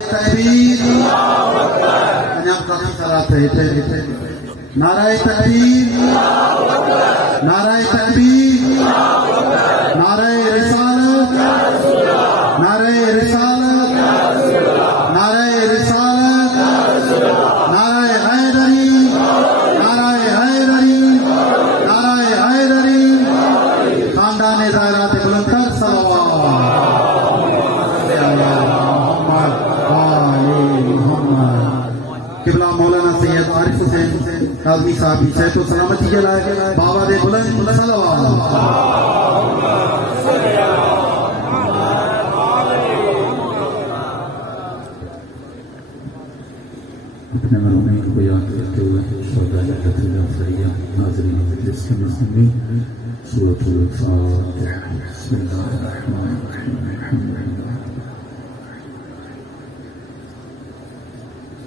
تکبیر نعرہ تکبیر نعرہ تکبیر نعرہ رسالت نعرہ رسالت نعرہ رسالت نعرہ حیدری نعرہ حیدری نعرہ حیدری خاندان زائرات بلندر صلوات قبلہ مولانا سید عارف حسین کاظمی صاحب صحت و سلامتی کے لائے بابا دے بلند صلوات اپنے مرحومین کو یاد کرتے ہوئے شہداء جنت الافریہ ناظرین مجلس کے مستمعین سورۃ الفاتحہ بسم اللہ الرحمن الرحیم الحمد للہ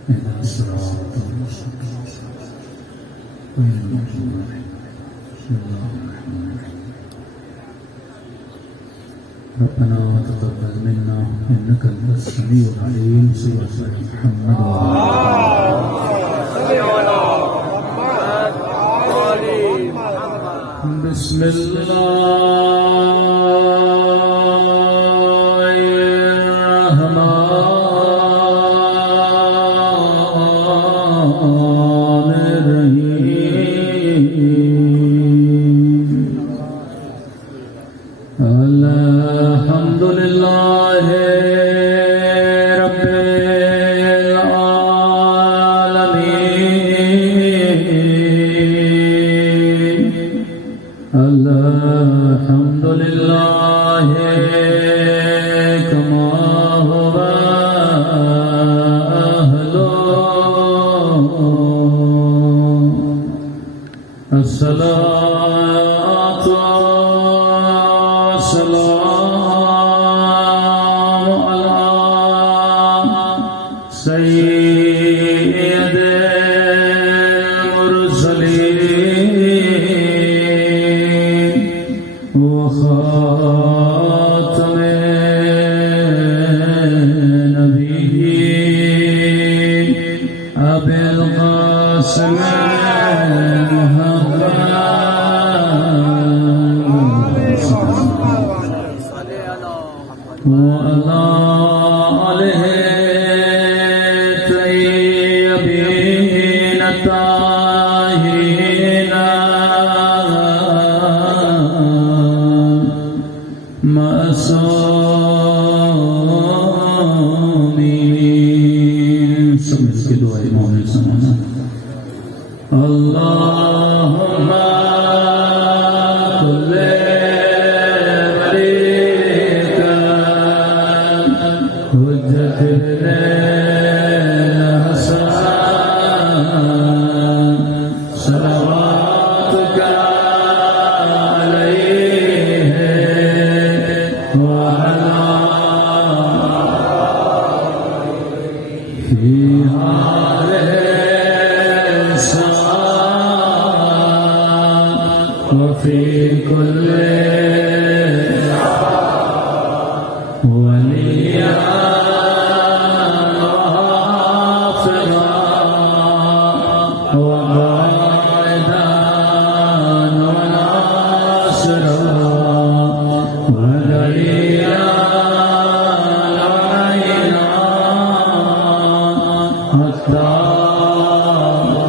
اهدنا الصراط المستقيم غير المغضوب عليهم بسم الله الرحمن الرحيم ربنا وتقبل منا انك انت السميع العليم صل على محمد بسم الله الرحمن الرحيم الحمد لله رب العالمين الحمد لله كما هو أهله الصلاة والسلام على سيد المرسلين وخاتم النبيين أبي القاسم محمد وعلى آله الطيبين الطاهرين معصومين سب کی دعائیں مومن سمانا اللهم كل وليك حجة الحسن صلواتك عليه وعلى في هذه الساعة وفي كل وليا وحافظا وقائدا وناصرا ودليلا وعينا حتى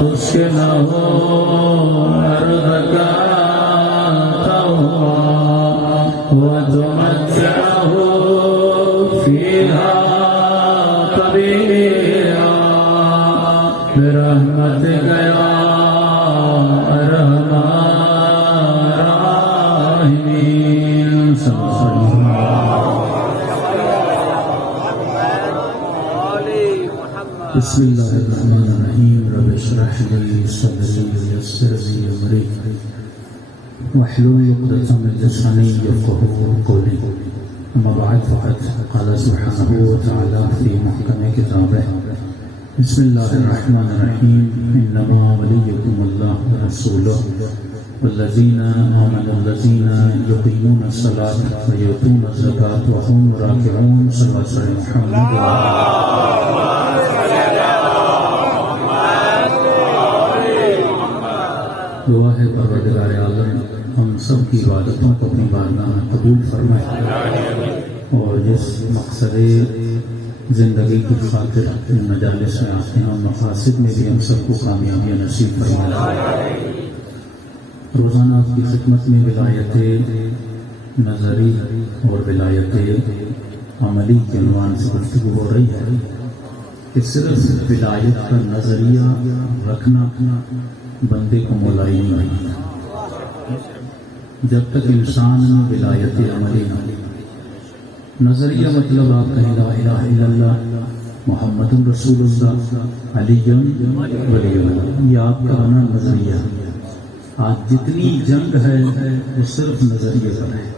تسكنه أرضك وتمتعه فيها طبيعا برحمتك يا أرحم الراحمين بسم الله الرحمن الرحيم رب اشرح لي صدري ويسر لي أمري واحلل عقدة من لساني يفقهوا قولي أما بعد فقد قال سبحانه وتعالى في محكم كتابه بسم الله الرحمن الرحيم إنما وليكم الله ورسوله والذين آمنوا الذين يقيمون الصلاة ويؤتون الزكاة وهم راكعون صلى الله عليه وسلم کی عبادتوں کو اپنی بارگاہ میں قبول فرمائے، اور جس مقصد زندگی کی خاطر مجالس میں آتے ہیں اور مقاصد میں بھی ہم سب کو کامیابی نصیب فرمائے۔ روزانہ آپ کی خدمت میں ولایت نظری اور ولایت عملی کے عنوان سے گفتگو ہو رہی ہے کہ صرف ولایت کا نظریہ رکھنا بندے کو مولائی نہیں بناتا۔ جب تک انسان میں ولایت عملی نہ لے، نظریہ مطلب آپ کہیں لا الہ الا اللہ محمد رسول اللہ علی ولی اللہ، یہ آپ کا بنا نظریہ۔ آج جتنی جنگ ہے وہ صرف نظریے پر ہے،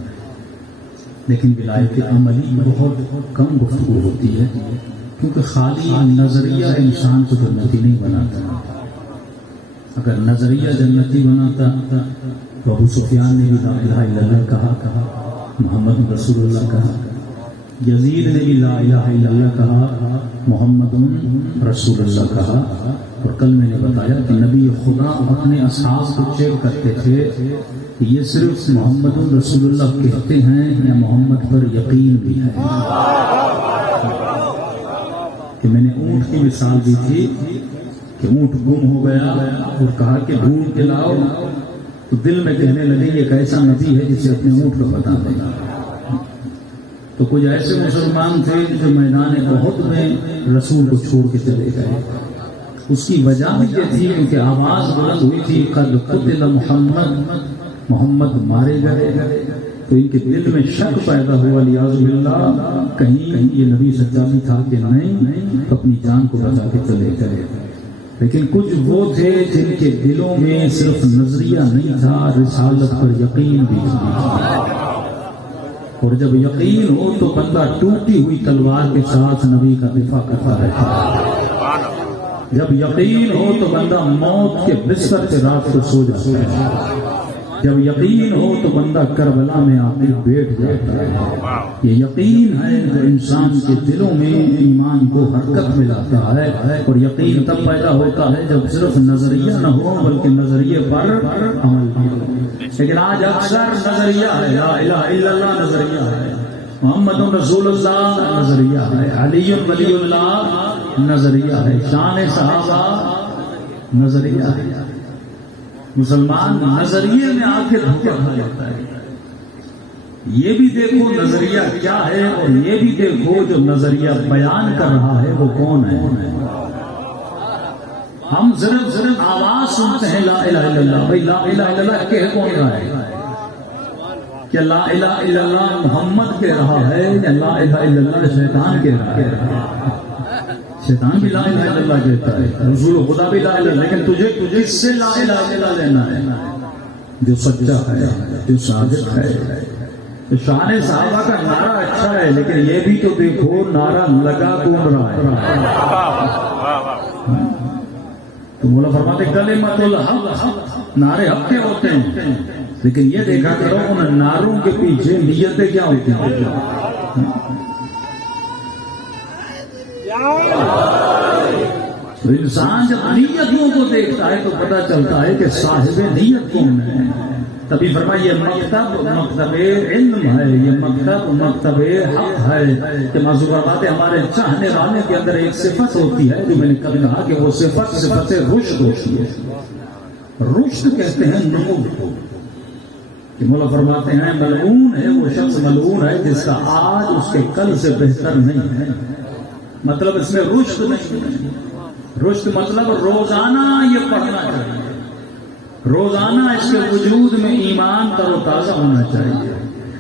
لیکن ولایت عملی بہت کم گفتگو ہوتی ہے، کیونکہ خالی نظریہ انسان کو جنتی نہیں بناتا۔ اگر نظریہ جنتی بناتا تو ابو سفیان نے بھی لا الہ الا اللہ کہا، محمد رسول اللہ کہا، یزید نے بھی لا الہ الا اللہ کہا، محمد رسول اللہ کہا۔ اور کل میں نے بتایا کہ نبی خدا اپنے اصحاب کو چیک کرتے تھے کہ یہ صرف محمد رسول اللہ کہتے ہیں یا محمد پر یقین بھی ہے۔ کہ میں نے اونٹ کی مثال دی تھی کہ اونٹ گم ہو گیا اور کہا کہ ڈھونڈ کے لاؤ، تو دل میں کہنے لگے یہ ایسا نبی ہے جسے اپنے اونٹ کا پتہ نہیں۔ تو کچھ ایسے مسلمان تھے جو میدان احد میں رسول کو چھوڑ کے چلے گئے۔ اس کی وجہ یہ تھی کیونکہ آواز بلند ہوئی تھی قد قتل محمد مارے گئے، تو ان کے دل میں شک پیدا ہوا لیاذ باللہ کہیں یہ نبی سچا بھی تھا کہ نہیں، تو اپنی جان کو بچا کے چلے گئے۔ لیکن کچھ وہ تھے جن کے دلوں میں صرف نظریہ نہیں تھا، رسالت پر یقین بھی تھا۔ اور جب یقین ہو تو بندہ ٹوٹی ہوئی تلوار کے ساتھ نبی کا دفاع کرتا رہتا ہے۔ جب یقین ہو تو بندہ موت کے بستر پہ رات کو سو جاتا ہے۔ جب یقین ہو تو بندہ کربلا میں آ کے بیٹھ جاتا ہے۔ یہ یقین ہے جو انسان کے دلوں میں ایمان کو حرکت میں لاتا ہے، اور یقین تب پیدا ہوتا ہے جب صرف نظریہ نہ ہو بلکہ نظریے پر عمل ہو۔ لیکن آج اکثر نظریہ ہے، لا الہ الا اللہ نظریہ ہے، محمد رسول اللہ نظریہ ہے، علی ولی اللہ نظریہ ہے، شان صحابہ نظریہ ہے۔ مسلمان نظریے میں آ کے دھوکہ کھا جاتا ہے۔ یہ بھی دیکھو نظریہ کیا ہے، اور یہ بھی دیکھو جو نظریہ بیان کر رہا ہے وہ کون ہے۔ ہم صرف آواز سنتے ہیں لا الہ الا اللہ، بھائی لا الہ الا اللہ کہہ کون رہا ہے؟ کیا لا الہ الا اللہ محمد کہہ رہا ہے یا لا الہ الا اللہ شیطان کہہ رہا ہے؟ شیطان بھی لا الہ الا اللہ کہتا ہے، رسول خدا بھی لا الہ، لیکن تجھے کس سے لا الہ الا اللہ لینا ہے؟ جو سچا ہے، جو صادق ہے۔ تو شان صحابہ کا نعرہ اچھا ہے، لیکن یہ بھی تو دیکھو نعرہ لگا کون رہا ہے۔ تو مولا فرماتے کلمۃ الحق، نعرے حق کے ہوتے ہیں، لیکن یہ دیکھا کرو ان نعروں کے پیچھے نیتیں کیا ہوتی ہیں۔ تو انسان جب نیتوں کو دیکھتا ہے تو پتہ چلتا ہے کہ صاحب نیت کون ہے۔ تبھی فرمایا یہ مکتب علم ہے، یہ مکتب حق ہے کہ معذور بات ہے۔ ہمارے چاہنے والے کے اندر ایک صفت ہوتی ہے جو میں نے کل کہا کہ وہ صفت رشد ہوتی ہے۔ رشد کہتے ہیں نمود کو، کہ مولا فرماتے ہیں ملعون ہے وہ شخص، ملعون ہے جس کا آج اس کے کل سے بہتر نہیں ہے۔ مطلب اس میں رشد نہیں، رشد مطلب روزانہ یہ پڑھنا چاہیے، روزانہ اس کے وجود میں ایمان تر و تازہ ہونا چاہیے۔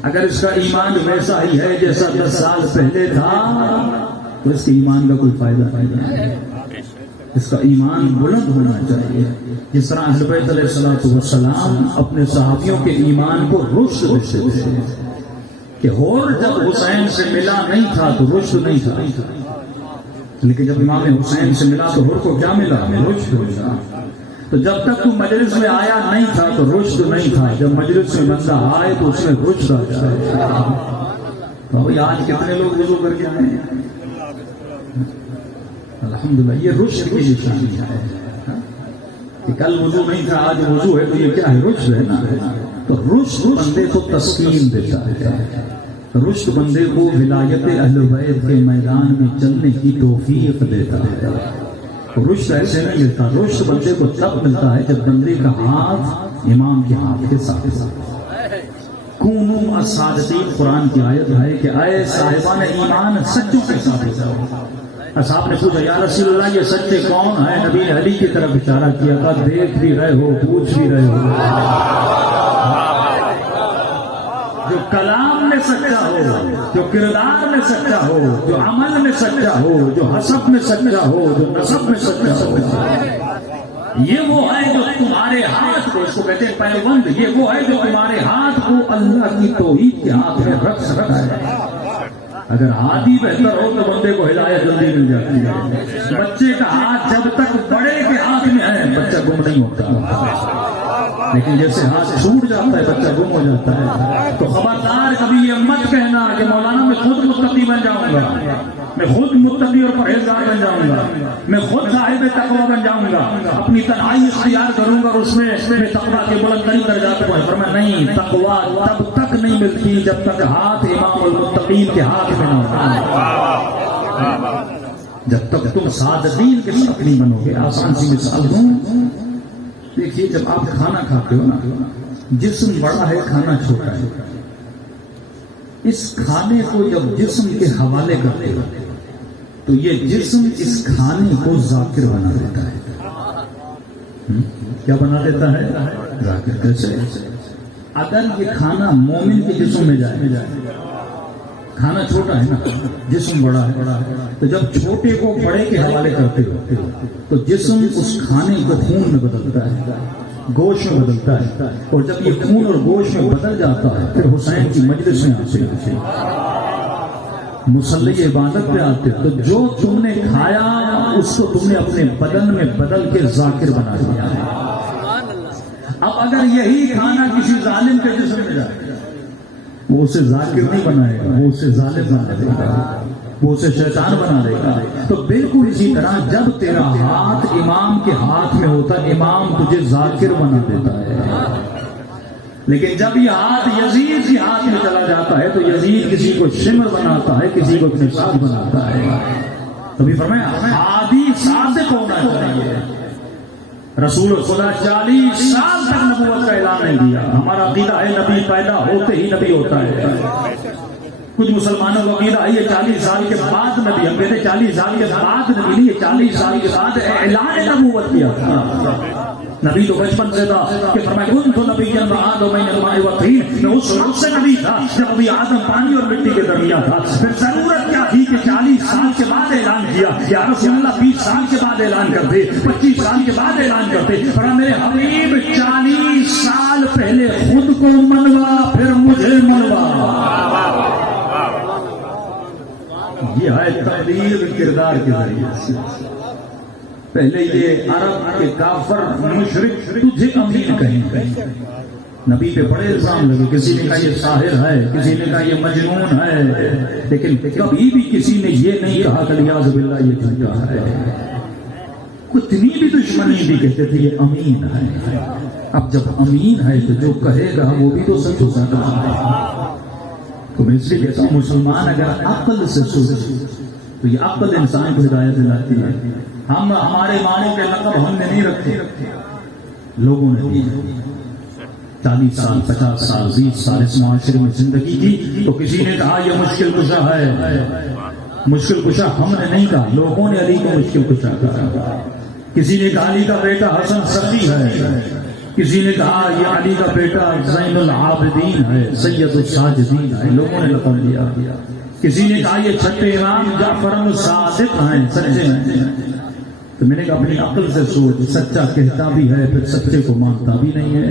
اگر اس کا ایمان ویسا ہی ہے جیسا 10 سال پہلے تھا تو اس کے ایمان کا کوئی فائدہ نہیں۔ اس کا ایمان بلند ہونا چاہیے، جس طرح اہل بیت علیہ الصلوۃ والسلام اپنے صحابیوں کے ایمان کو رشد دیتے تھے کہ ہور جب حسین سے ملا نہیں تھا تو رشد نہیں تھا، لیکن جب امام حسین سے ملا تو ہور کو کیا ملا؟ رشد ملا۔ تو جب تک تو مجلس میں آیا نہیں تھا تو رشد نہیں تھا، جب مجلس میں بندہ آئے تو اس میں رشد آ جائے۔ تو بھائی آج کتنے لوگ وضو کر کے آئے ہیں؟ الحمدللہ یہ رشد کی نشانی ہے کہ کل وضو نہیں تھا آج وضو ہے، تو یہ کیا ہے؟ رشد ہے نا۔ تو رشد بندے کو تسکین دیتا ہے، رشد بندے کو ولایت اہل بیت کے میدان میں چلنے کی توفیق دیتا ہے۔ رشد ایسے نہیں ملتا، رشد بندے کو تب ملتا ہے جب بندے کا ہاتھ امام کے ہاتھ کے ساتھ کونوا الصادقین، قرآن کی آیت ہے کہ اے صاحبان ایمان سچوں کے ساتھ جاؤ۔ اصحاب نے پوچھا یا رسول اللہ یہ سچے کون ہیں؟ نبی نے علی کی طرف اشارہ کیا، کہا دیکھ بھی رہے ہو، پوچھ بھی رہے ہو، جو کلام میں سچا ہو، جو کردار میں سچا ہو، جو عمل میں سچا ہو، جو حسب میں سچا ہو، جو نسب میں سچا ہو، یہ وہ ہے جو تمہارے ہاتھ کو، اس کو کہتے ہیں پیوند، یہ وہ ہے جو تمہارے ہاتھ کو اللہ کی توحید کے ہاتھ میں رکھ سکتا ہے۔ اگر ہاتھ ہی بہتر ہو تو بندے کو ہدایت جلدی مل جاتی ہے۔ بچے کا ہاتھ جب تک بڑے کے ہاتھ میں ہے بچہ گم نہیں ہوتا، لیکن جیسے ہاتھ چھوٹ جاتا ہے بچہ گم ہو جاتا ہے۔ تو خبردار کبھی یہ مت کہنا کہ مولانا میں خود متقی بن جاؤں گا، میں خود متقی اور پرہیزگار بن جاؤں گا، میں خود صاحب تقویٰ بن جاؤں گا، اپنی تنہائی اختیار کروں گا اور اس میں تقویٰ کے بلند ترین درجات کو ہے۔ فرمایا نہیں، تقویٰ تب تک نہیں ملتی جب تک ہاتھ امام المتقین کے ہاتھ میں نہ ہو، جب تک تم صادقین کے ساتھ نہیں بنو گے۔ آسان سی مثال دوں، دیکھیے جب آپ کھانا کھاتے ہو نا، جسم بڑا ہے کھانا چھوٹا ہے، اس کھانے کو جب جسم کے حوالے کرتے ہو تو یہ جسم اس کھانے کو ذاکر بنا دیتا ہے۔ کیا بنا دیتا ہے؟ ذاکر۔ کیسے؟ اگر یہ کھانا مومن کے جسم میں جائے، کھانا چھوٹا ہے نا، جسم بڑا ہے، تو جب چھوٹے کو بڑے کے حوالے کرتے ہو تو جسم اس کھانے کو خون میں بدلتا ہے، گوشت میں بدلتا ہے، اور جب یہ خون اور گوشت میں بدل جاتا ہے پھر حسین کی مجلس میں آتے مصلی عبادت پہ آتے تو جو تم نے کھایا اس کو تم نے اپنے بدن میں بدل کے ذاکر بنا دیا ہے۔ اب اگر یہی کھانا کسی ظالم کے جسم میں جائے وہ اسے ذاکر نہیں بنائے گا، وہ اسے ظالم بنا دے گا، وہ اسے شیطان بنا دے گا۔ تو بالکل اسی طرح جب تیرا ہاتھ امام کے ہاتھ میں ہوتا ہے امام تجھے ذاکر بنا دیتا ہے، لیکن جب یہ ہاتھ یزید کے ہاتھ میں چلا جاتا ہے تو یزید کسی کو شمر بناتا ہے، کسی کو اپنے ساتھ بناتا ہے۔ تبھی فرمایا ہادی صادق ہونا چاہیے۔ رسول خدا 40 سال تک نبوت کا اعلان نہیں دیا۔ ہمارا عقیدہ ہے نبی پیدا ہوتے ہی نبی ہوتا ہے۔ کچھ مسلمانوں کا عقیدہ ہے یہ 40 سال کے بعد نبی، ہم کہتے 40 سال کے بعد نبی نہیں، یہ 40 سال کے بعد اعلان نبوت کیا تھا۔ نبی تو بچپن سے تھا کہ فرمایا کنت نبیا آدم بین الماء والطین، میں اس وقت سے نبی تھا جب ابھی آدم پانی اور مٹی کے درمیان تھا۔ پھر ضرورت کیا تھی کہ 40 سال کے بعد اعلان کیا؟ یا رسول اللہ 20 سال کے بعد اعلان کرتے، 25 سال کے بعد اعلان کرتے، پر میرے حبیب 40 سال پہلے خود کو منوا پھر مجھے منوا۔ یہ ہے تقدیر کردار کے ذریعے سے۔ پہلے یہ عرب کے کافر مشرک تجھے امین کہیں، نبی پہ بڑے الزام لگے، کسی نے کہا یہ ساحر ہے، کسی نے کہا یہ مجنون ہے، لیکن کبھی بھی کسی نے یہ نہیں کہا کہ الیاذ باللہ یہ جھوٹا ہے۔ کتنی بھی دشمنی بھی کہتے تھے یہ امین ہے۔ اب جب امین ہے تو جو کہے گا وہ بھی تو سچ ہو سکتا ہے۔ تو میں اس لیے کہتا ہوں مسلمان اگر عقل سے سوچے تو یہ عقل انسان کو ہدایت دلاتی ہے۔ ہم ہمارے معنوں کے لقب ہم نے نہیں رکھے، لوگوں نے دی۔ 40 سال 50 سال 20 سال اس معاشرے میں زندگی کی تو کسی نے کہا یہ مشکل کشا ہے، مشکل کشا ہم نے نہیں کہا، لوگوں نے علی کو مشکل کشا کہا۔ کسی نے کہا علی کا بیٹا حسن سخی ہے، کسی نے کہا یہ علی کا بیٹا زین العابدین ہے، سید الساجدین ہے، لوگوں نے لقب دیا۔ کسی نے کہا یہ چھٹے امام جعفر الصادق ہیں، سچے ہیں۔ تو میں نے کہا اپنی عقل سے سوچ، سچا کہتا بھی ہے پھر سچے کو مانتا بھی نہیں ہے۔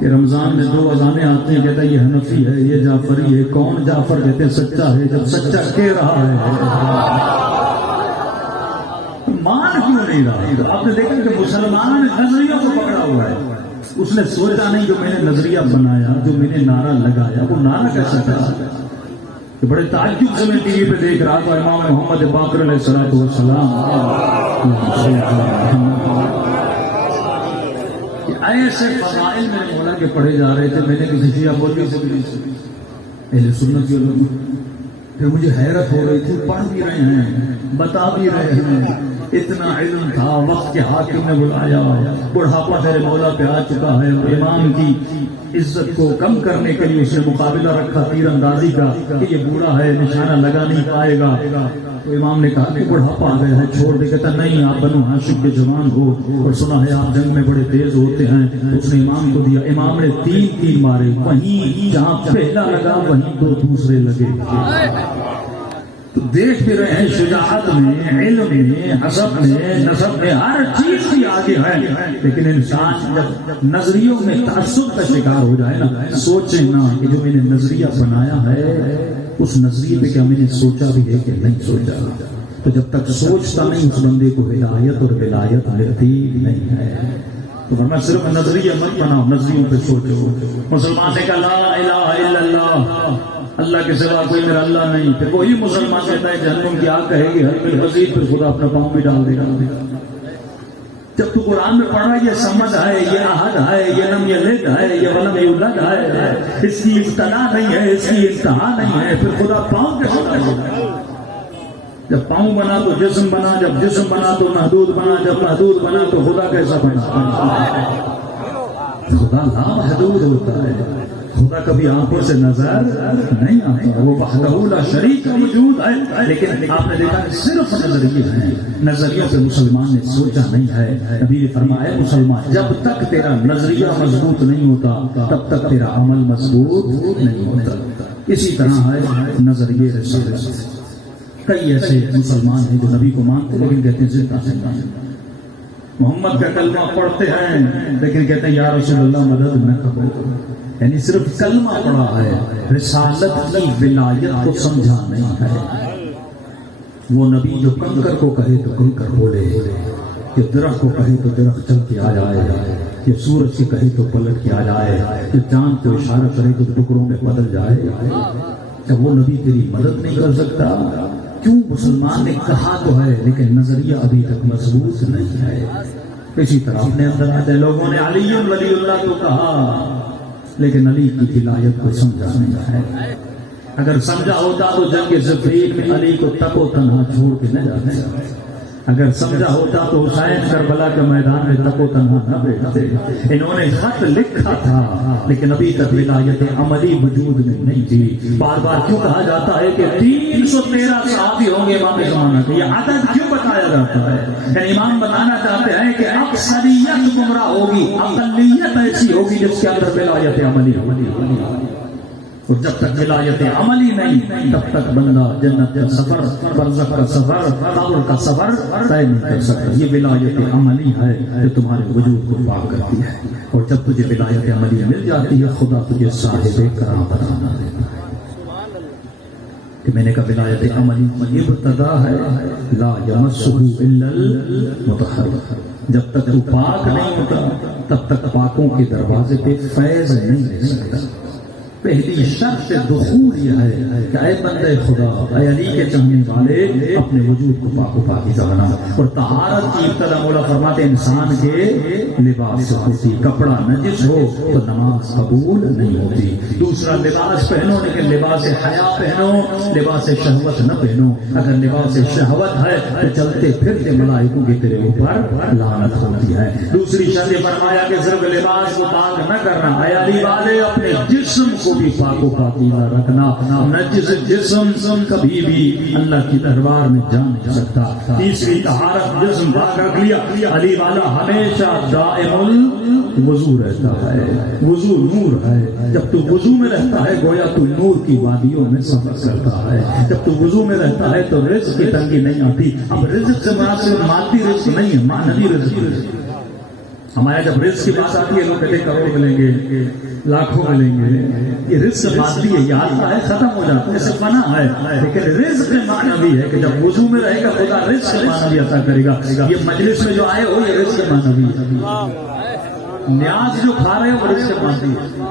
کہ رمضان میں 2 اذانیں آتے ہیں، کہتا ہے یہ حنفی ہے، یہ جعفری ہے، کون جعفر کہتے ہیں سچا ہے جب سچا کہہ رہا ہے، مان کیوں نہیں رہا؟ تو آپ نے دیکھا کہ مسلمان نظریوں کو پکڑا ہوا ہے، اس نے سوچا نہیں جو میں نے نظریہ بنایا، جو میں نے نعرہ لگایا وہ نعرہ کیسا تھا؟ کہ بڑے تعجب سے میں ٹی وی پہ دیکھ رہا تھا امام محمد باقر علیہ الصلوۃ والسلام ایسے فضائل میرے مولا کے پڑھے جا رہے تھے، میں نے کسی شیعہ مولوی سے بھی نہیں سنی، اہل سنت کے لوگ. پھر مجھے حیرت ہو رہی تھی، پڑھ بھی رہے ہیں، بتا بھی رہے ہیں، اتنا علم تھا. وقت کے حاکم نے بلایا، بڑھاپا میرے مولا پہ آ چکا ہے، اور امام کی عزت کو کم کرنے کے لیے اس نے مقابلہ رکھا تیر اندازی کا کہ یہ بوڑھا ہے، نشانہ لگا نہیں پائے گا. تو امام نے کہا کہ بڑھاپا آ گیا ہے، چھوڑ دے. کہتا نہیں، آپ بنو ہاشم کے جوان ہو اور سنا ہے آپ جنگ میں بڑے تیز ہوتے ہیں. اس نے امام کو دیا، امام نے 3 مارے، وہیں جہاں پہلا لگا وہیں 2 دوسرے لگے. تو دیکھ بھی رہے ہیں شجاعت میں، علم میں، حسب میں، نسب میں، ہر چیز کی آگے ہے. لیکن انسان جب نظریوں میں تعصب کا شکار ہو جائے نا، سوچے نا کہ جو میں نے نظریہ بنایا ہے اس نظریے پہ کیا میں نے سوچا بھی ہے کہ نہیں سوچا. تو جب تک سوچتا نہیں اس بندے کو ہدایت اور ولایت ملتی نہیں ہے. تو فرمایا صرف نظریہ مت بناؤ، نظریوں پہ سوچو. مسلمان نے کہا لا الہ الا اللہ، اللہ کے سوا کوئی میرا اللہ نہیں. پھر وہی مسلمان کہتا ہے جہنم کی آگ کہے گی ہر بل وزیر، پھر خدا اپنا پاؤں میں ڈال دے گا. جب تو قرآن میں پڑھ رہا ہے یہ سمجھ ہے، یہ احد ہے، یہ لم یلد ہے، یہ ولم یولد ہے، اس کی ابتدا نہیں ہے، اس کی انتہا نہیں ہے، پھر خدا پاؤں کے ساتھ ہے. جب پاؤں بنا تو جسم بنا، جب جسم بنا تو محدود بنا، جب محدود بنا تو خدا کیسا بنا؟ خدا لا محدود ہوتا ہے. خدا کبھی آنکھوں سے نظر نہیں آتا، وہ وحدہ لا شریک کا وجود ہے. لیکن آپ نے دیکھا صرف نظریے ہیں، نظریوں پہ مسلمان نے سوچا نہیں ہے. نبی نے فرمایا مسلمان جب تک تیرا نظریہ مضبوط نہیں ہوتا تب تک تیرا عمل مضبوط نہیں ہوتا. اسی طرح ہے نظریے رسالت. کئی ایسے مسلمان ہیں جو نبی کو مانتے لیکن کہتے ہیں زندہ زندہ، محمد کا کلمہ پڑھتے ہیں لیکن کہتے ہیں یا رسول اللہ مدد نہ کرو. یعنی صرف کلمہ پڑھا ہے، رسالت کی ولایت کو سمجھا نہیں ہے. وہ نبی جو کنکر کو کہے تو کنکر بولے، کہ درخت کو کہے تو درخت چل کے آ جائے، کہ سورج سے کہے تو پلٹ کے آ جائے، کہ چاند کو اشارہ کرے تو ٹکڑوں میں بدل جائے. جب وہ نبی تیری مدد نہیں کر سکتا، کیوں؟ مسلمان نے کہا تو ہے لیکن نظریہ ابھی تک مضبوط نہیں ہے. اسی طرح اپنے اندر آتے لوگوں نے علی ولی اللہ کو کہا لیکن علی کی ولایت کو سمجھا نہیں ہے. اگر سمجھا ہوتا تو جنگ صفین میں علی کو تپ و تنہا چھوڑ کے نہ جاتے. اگر سمجھا ہوتا تو حسین کربلا کے میدان میں تپ و تنہا نہ بیٹھتے. انہوں نے خط لکھا تھا لیکن ابھی تک ولایت عملی وجود میں نہیں تھی. بار بار کیوں کہا جاتا ہے کہ 313 صحابی ہوں گے امام زمانہ کے؟ یہ عدد کیوں بتایا جاتا ہے؟ یعنی امام بتانا چاہتے ہیں کہ اکثریت گمراہ ہوگی، اقلیت ایسی ہوگی جس کے اندر ولایت عملی ہوگی. اور جب تک ولایت عملی نہیں تب تک بندہ جنت کا سفر، برزخ کا سفر، قبر کا سفر طے نہیں کر سکتا. یہ ولایت عملی ہے جو تمہارے وجود کو پاک کرتی ہے. اور جب تجھے ولایت عملی مل جاتی ہے خدا تجھے صاحب کرام بنانا دیتا ہے. کہ میں نے کہا ولایت عملی ابتدا ہے، لا یمسہ الا المطہر. جب تک تو پاک نہیں ہوتا تب تک پاکوں کے دروازے پہ فیض نہیں لے سکتا. پہلی شرط دخول یہ ہے کہ اے بندے خدا، اے علی کے چاہنے والے، اپنے وجود کو پاک و پاکیزہ بنا. اور طہارت کی ابتدا مولا فرماتے انسان کے لباس سے ہوتی. کپڑا نجس ہو تو نماز قبول نہیں ہوتی. دوسرا لباس پہنو لیکن لباس حیا پہنو، لباس شہوت نہ پہنو. اگر لباس شہوت ہے تو چلتے پھرتے ملائکوں کی تیرے اوپر لعنت ہوتی ہے. دوسری شرط فرمایا کہ صرف لباس کو پاک نہ کرنا، اے علی والے اپنے جسم کو بھی پاک و پاکیزہ رکھنا. نجس جسم کبھی بھی اللہ کی دربار میں جا نہیں سکتا. تیسری طہارت، جسم پاک رکھ لیا. علی والا ہمیشہ دائم الوضو رہتا ہے. وضو نور ہے. جب تو وضو میں رہتا ہے گویا تو نور کی وادیوں میں سفر کرتا ہے. جب تو وضو میں رہتا ہے تو رزق کی تنگی نہیں آتی. اب رزق سے مناسب مادی رزق نہیں ہے، معنوی رزق. ہمارے جب رزق کی بات آتی ہے لوگ کہتے کروڑ ملیں گے، لاکھوں ملیں گے. یہ رزق مادی ہے، یہ آتا ہے ختم ہو جاتا ہے، ایسے فنا ہے. لیکن رزق معنوی ہے کہ جب وضو میں رہے گا خدا رزق معنوی عطا کرے گا. یہ مجلس میں جو آئے ہو یہ رزق معنوی ہے. نیاز جو کھا رہے ہو وہ رزق مادی ہے.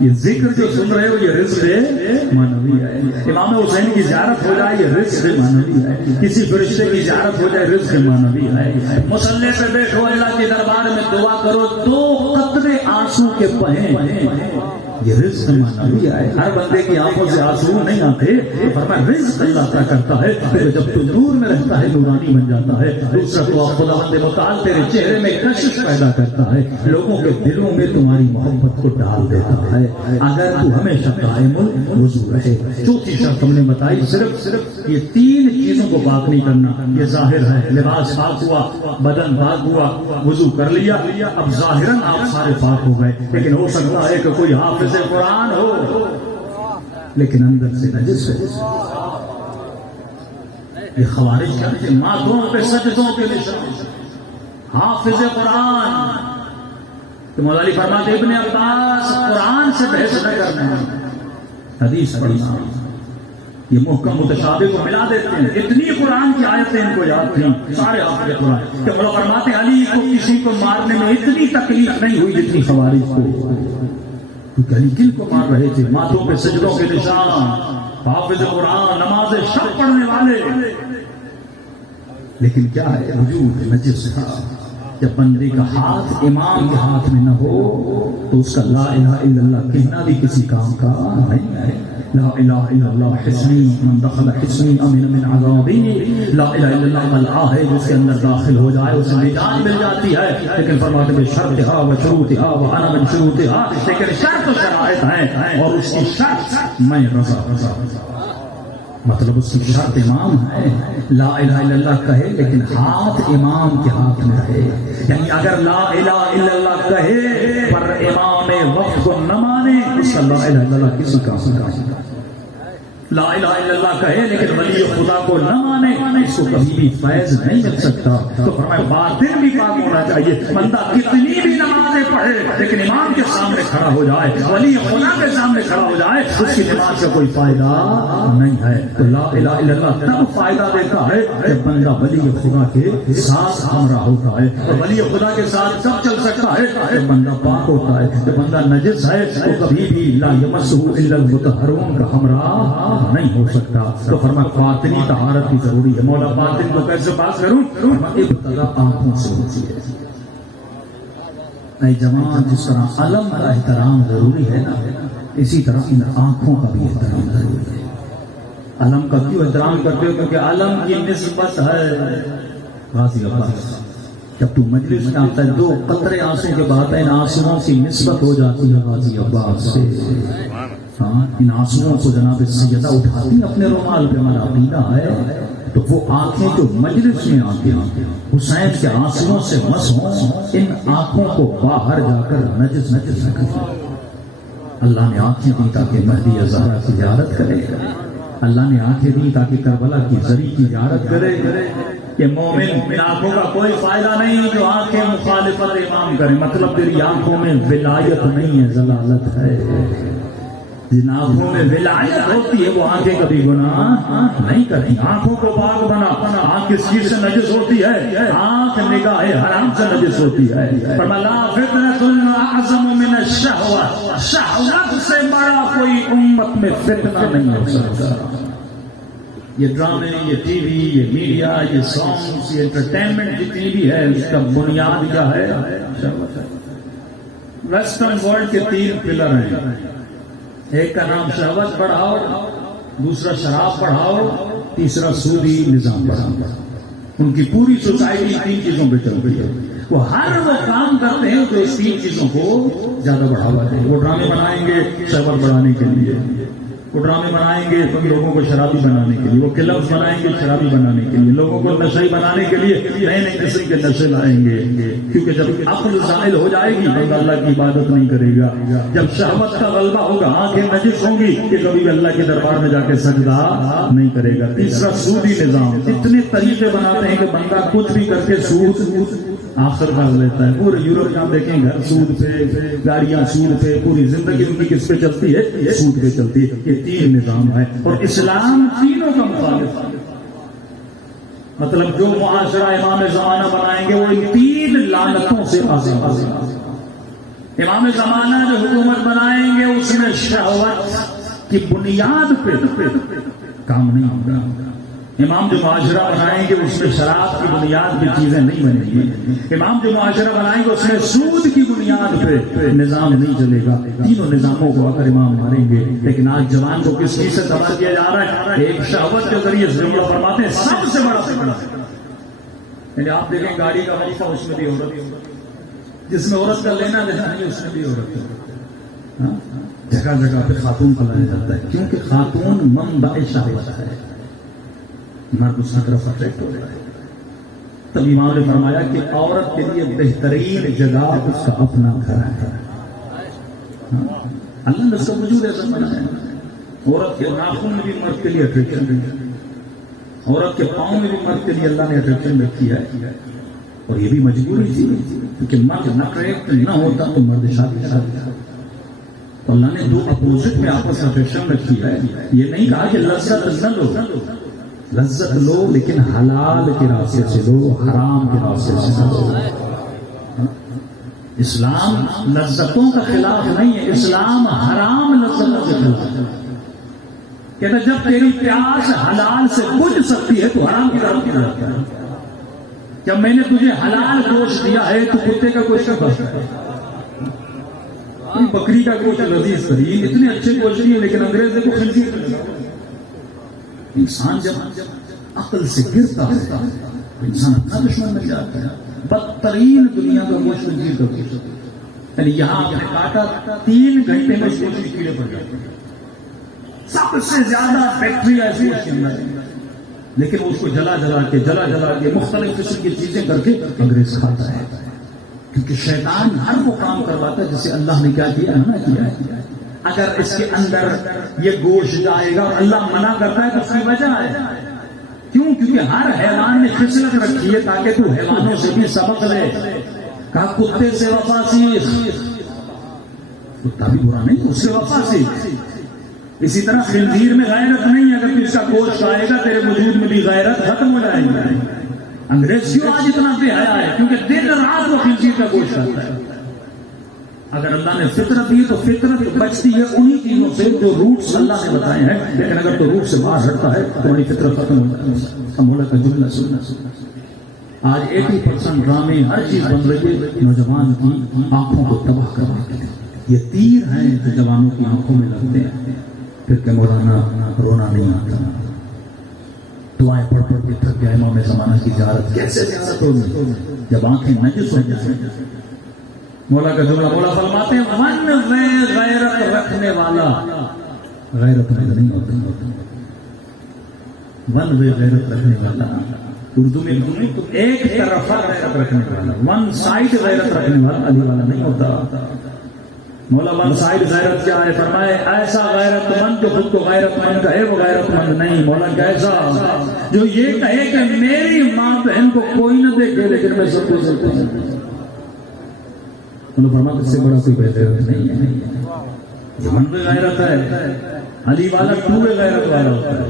یہ ذکر جو سن رہے ہو یہ رزق معنوی ہے. امام حسین کی زیارت ہو جائے یہ رزق معنوی ہے. کسی فرشتے کی زیارت ہو جائے رزق معنوی ہے. مصلی پہ بیٹھو اللہ کے دربار میں دعا کرو 2 قطرے آنسو کے بہیں یہ رزق معنوی ہے. ہر بندے کی آنکھوں سے آنسو نہیں آتے. فرمایا رزق اللہ عطا کرتا ہے. جب تو نور میں رہتا ہے نورانی بن جاتا ہے. دوسرا تو خداوند متعال تیرے چہرے میں کشش پیدا کرتا ہے. لوگوں کے دلوں میں تمہاری محبت کو ڈال دیتا ہے اگر تو ہمیشہ قائم الوضو رہے. چوتھی شرط ہم نے بتائی صرف یہ 3 چیزوں کو پاک نہیں کرنا. یہ ظاہر ہے لباس پاک ہوا بدن پاک ہوا وضو کر لیا اب ظاہراً آپ سارے پاک ہو گئے. لیکن ہو سکتا ہے کہ کوئی حافظ قرآن ہو لیکن اندر سے نجس ہے. یہ خوارج کے ماتھوں پہ سجدوں کے نشان. حافظ قرآن تو مولا علی فرماتے ابن عباس قرآن سے بحث نہ کرنا حدیث پڑھنا. یہ محکم متشابہ کو ملا دیتے ہیں. اتنی قرآن کی آیتیں ان کو یاد تھیں سارے حافظ قرآن کہ مولا فرماتے علی کو کسی کو مارنے میں اتنی تکلیف نہیں ہوئی جتنی خوارج کو. علی کن کو مار رہے تھے؟ ماتھوں پہ سجدوں کے نشان حافظ قرآن نماز شب پڑھنے والے. لیکن کیا ہے وجود نجس تھا. جب بندے کا ہاتھ امام کے ہاتھ میں نہ ہو تو اس کا لا الہ الا اللہ کہنا بھی کسی کام کا نہیں ہے. لا الہ الا اللہ حصنی من دخل حصنی امن من عذابی. لا الہ الا اللہ ملعا ہے جس کے اندر داخل ہو جائے اسے نجات مل جاتی ہے. لیکن فرماتے ہیں شرطها و شروطها وانا من شروطها. لیکن شرط و شرائط ہیں اور اس کی شرط میں رضا مطلب اس کی شرط امام ہے. لا الہ الا اللہ کہے لیکن ہاتھ امام کے ہاتھ میں رہے. یعنی اگر لا الہ الا اللہ کہے پر امام وقت کو نہ مانے اس کا لا الہ الا اللہ کسی کا نہیں. لا الہ الا اللہ کہے لیکن ولی خدا کو نہ مانے اس کو کبھی بھی فیض نہیں مل سکتا. تو فرمایا باطن بھی پاک ہونا چاہیے. بندہ کتنی بھی نمازیں پڑھے لیکن امام کے سامنے کھڑا ہو جائے ولی خدا کے سامنے کھڑا ہو جائے اس کی نماز کا کوئی فائدہ نہیں ہے. تو لا الہ الا اللہ تب فائدہ دیتا ہے جب بندہ ولی خدا کے ساتھ ہمراہ ہوتا ہے. اور ولی خدا کے ساتھ کب چل سکتا ہے جب بندہ پاک ہوتا ہے. جب بندہ نجس ہے تو کبھی بھی لا یمسہ الا المطہرون کا ہمراہ نہیں ہو سکتا. تو فرمایا باطنی طہارت کی ضروری ہے. مولا باطن کو کیسے پاس کروں؟ ابتدا آنکھوں سے ہوتی ہے. اے جماعت جس طرح علم کا احترام ضروری ہے نا اسی طرح ان آنکھوں کا بھی احترام ضروری ہے. علم کا کیوں احترام کرتے ہو؟ کیونکہ علم کی نسبت ہے غازی عباس. جب تو مجلس میں آتا ہے 2 قطرے آنسو کے بعد ان آنسوؤں کی نسبت ہو جاتی ہے غازی عباس سے. ان آنسوؤں کو جناب سیدہ اٹھاتی اپنے رومال پہ. ہمارا عقیدہ ہے تو وہ آنکھیں جو مجلس میں آتی ہیں حسین کے آنسوؤں سے مس ہوں ان آنکھوں کو باہر جا کر نجس نہ کریں. اللہ نے آنکھیں دی تاکہ مہدی زہرا کی زیارت کرے. اللہ نے آنکھیں دی تاکہ کربلا کی زری کی زیارت کرے. کہ مومن ان آنکھوں کا کوئی فائدہ نہیں جو آنکھیں مخالفت امام کریں. مطلب تیری آنکھوں میں ولایت نہیں ہے ضلالت ہے. جن آنکھوں میں ولایت ہوتی ہے وہ آنکھیں کبھی گناہ نہیں کریں. آنکھوں کو پاک بنا. آنکھ کس چیز سے نجس ہوتی ہے؟ آنکھ نگاہ حرام سے نجس ہوتی ہے. فرمایا فتنۃ اعظم من الشہوۃ. شہوت سے بڑا کوئی امت میں فتنہ نہیں ہو سکتا. یہ ڈرامے یہ ٹی وی یہ میڈیا یہ سانگس یہ انٹرٹینمنٹ جتنی بھی ہے اس کا بنیاد کیا ہے؟ شہوت ہے. ویسٹرن ورلڈ کے 3 پلر ہیں. ایک کا نام شہوت بڑھاؤ, دوسرا شراب بڑھاؤ, تیسرا سودی نظام بڑھاؤ. ان کی پوری سوسائٹی 3 چیزوں پہ چل رہی ہے. وہ ہر وہ کام کرتے ہیں جو اس 3 چیزوں کو زیادہ بڑھاوا دیں. وہ ڈرامے بنائیں گے شہوت بڑھانے کے لیے, وہ ڈرامے بنائیں گے تم لوگوں کو شرابی بنانے کے لیے, وہ کلبز بنائیں گے شرابی بنانے کے لیے, لوگوں کو نشئی بنانے کے لیے نئے نئے قسم کے نشے لائیں گے. کیونکہ جب عقل زائل ہو جائے گی تو اللہ کی عبادت نہیں کرے گا. جب شہوت کا غلبہ ہوگا آنکھیں نجس ہوں گی کہ کبھی بھی اللہ کے دربار میں جا کے سجدہ نہیں کرے گا. تیسرا سودی نظام. اتنے طریقے بناتے ہیں کہ بندہ کچھ بھی کر کے سود آخر کر لیتا ہے. پورے یورپ میں آپ دیکھیں گھر سود پہ, گاڑیاں سود پہ, پوری زندگی ان کی کس پہ چلتی ہے؟ سود پہ چلتی ہے. یہ 3 نظام ہے اور اسلام تینوں کا مخالف ہے. مطلب جو معاشرہ امام زمانہ بنائیں گے وہ ان 3 لعنتوں سے آزاد. امام زمانہ جو حکومت بنائیں گے اس میں شہوت کی بنیاد پہ کام نہیں ہوگا. امام جو معاشرہ بنائیں گے اس میں شراب کی بنیاد پہ چیزیں نہیں بنیں گی. امام جو معاشرہ بنائیں گے اس میں سود کی بنیاد پہ نظام نہیں چلے گا. تینوں نظاموں کو اگر امام ماریں گے. لیکن آج جوان کو کس چیز سے تباہ کیا جا رہا ہے؟ ایک شہوت کے ذریعے جملہ فرماتے ہیں سب سے بڑا فکر. یعنی آپ دیکھیں گاڑی کا وظیفہ اس میں بھی عورت, جس میں عورت کا لینا دینا نہیں اس میں بھی عورت. جگہ جگہ پہ خاتون کو لایا جاتا ہے کیونکہ خاتون منبع شہوت ہے. مرد اس کی طرف اٹریکٹ ہو رہا ہے. تب امام نے فرمایا کہ عورت کے لیے بہترین جگہ اس کا اپنا گھر ہے. اللہ نے اس کا وجود ایسا بنایا ہے. عورت کے ناخن میں بھی مرد کے لیے اٹریکشن, عورت کے پاؤں میں بھی مرد کے لیے اللہ نے اٹریکشن رکھی ہے. اور یہ بھی مجبوری تھی کیونکہ مرد نہ اٹریکٹ نہ ہوتا تو مرد شادی شادی. تو اللہ نے دو اپوزٹ میں آپس میں اٹریکشن رکھی ہے. یہ نہیں کہا کہ لذت نہ لو, لذت لو لیکن حلال کے راستے سے لو, حرام کے راستے سے نہ لو. اسلام لذتوں کا خلاف نہیں ہے, اسلام حرام لذتوں کے خلاف ہے. کہتا جب تیری پیاس حلال سے بجھ سکتی ہے تو حرام کی طرف کیا جاتا ہے. جب میں نے تجھے حلال گوشت دیا ہے تو کتے کا گوشت کھا سکتا ہے. بکری کا گوشت لذیذ ترین, اتنے اچھے گوشت نہیں ہے لیکن انگریز کو خنزیر کرتا ہے. انسان جب عقل سے گرتا ہے انسان اپنا دشمن بن جاتا ہے. بدترین دنیا کا گوشت خنزیر کا گوشت. یعنی یہاں آپ نے کاٹا 3 گھنٹے میں گوشت کے کیڑے پڑ جاتے ہیں. سب سے زیادہ بیکٹیریا ایسی اس کے اندر ہے, لیکن اس کو جلا جلا کے مختلف قسم کی چیزیں کر کے انگریز کھاتا ہے. کیونکہ شیطان ہر وہ کام کرواتا ہے جسے اللہ نے کیا کیا ہے, منع کیا ہے. اگر اس کے اندر یہ گوشت جائے گا اللہ منع کرتا ہے تو اس کی وجہ ہے. کیوں؟ کیونکہ ہر حیوان نے خصلت رکھی ہے تاکہ تو حیوانوں سے بھی سبق لے. کہا کتے سے وفا سیکھ, کتا بھی برا نہیں, اس سے وفا سیکھ. اسی طرح خنزیر میں غیرت نہیں, اگر تو اس کا گوشت کھائے گا تیرے وجود میں بھی غیرت ختم ہو جائے گی. انگریز کیوں آج اتنا بے حیا ہے؟ کیونکہ دن رات وہ خنزیر کا گوشت کھاتا ہے. اگر اللہ نے فطرت دی تو فطرت بچتی ہے انہی چیزوں سے جو روٹس اللہ نے بتائے ہیں, لیکن اگر تو روٹ سے باہر ہٹتا ہے تو تمہاری فطرت ختم ہو جاتی ہے. مولا کا جملہ سننا. آج 80% ڈرامے ہر چیز بن رہی ہے نوجوان کی آنکھوں کو تباہ کرنے کے لیے. یہ تیر ہیں جو جوانوں کی آنکھوں میں لگتے ہیں. پھر کہ مولانا رونا نہیں آتا, دعائیں پڑھ کے تھک گیا. امام زمانہ کی زیارت کیسے زیارت ہوگی جب آنکھیں نجس ہو جائیں. مولا کا جملہ مولا فرماتے ہیں من غیرت رکھنے والا غیرت مند نہیں ہوتا. من غیرت رکھنے والا اردو میں ایک طرفہ غیرت رکھنے والا, ون سائڈ غیرت رکھنے والا علی والا نہیں ہوتا. مولا ون سائڈ غیرت کیا ہے؟ فرمائے ایسا غیرت مند جو خود کو غیرت مند کہے وہ غیرت مند نہیں. مولا کیسا؟ جو یہ کہے کہ میری ماں بہن کو کوئی نہ دیکھے لیکن میں سب کو دیکھتا ہوں. فرماتے اس سے بڑا کوئی غیرت نہیں ہے. یہ من میں غیرت ہے. علی والا پورے غیرت والا ہوتا ہے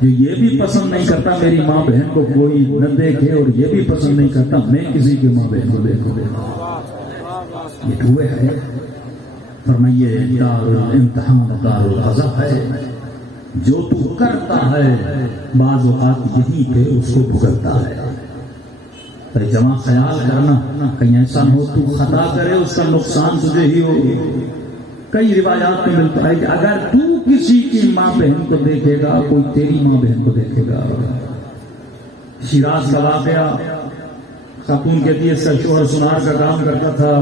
جو یہ بھی پسند نہیں کرتا میری ماں بہن کو کوئی نہ دیکھے, اور یہ بھی پسند نہیں کرتا میں کسی کی ماں بہن کو دیکھوں. یہ ہوئے ہے. فرمائیے دار الامتحان دار القضا ہے. جو تو کرتا ہے بعض اوقات یہی پہ اس کو بھگتتا ہے. جمع خیال کرنا کہیں ایسا ہو تو خطا کرے اس کا نقصان تجھے ہی ہو. کئی روایات میں ملتا ہے کہ اگر تو کسی کی ماں بہن کو دیکھے گا کوئی تیری ماں بہن کو دیکھے گا. شیراز کا واقعہ, خاتون کہتی ہے اس کا شوہر سنار کا کام کرتا تھا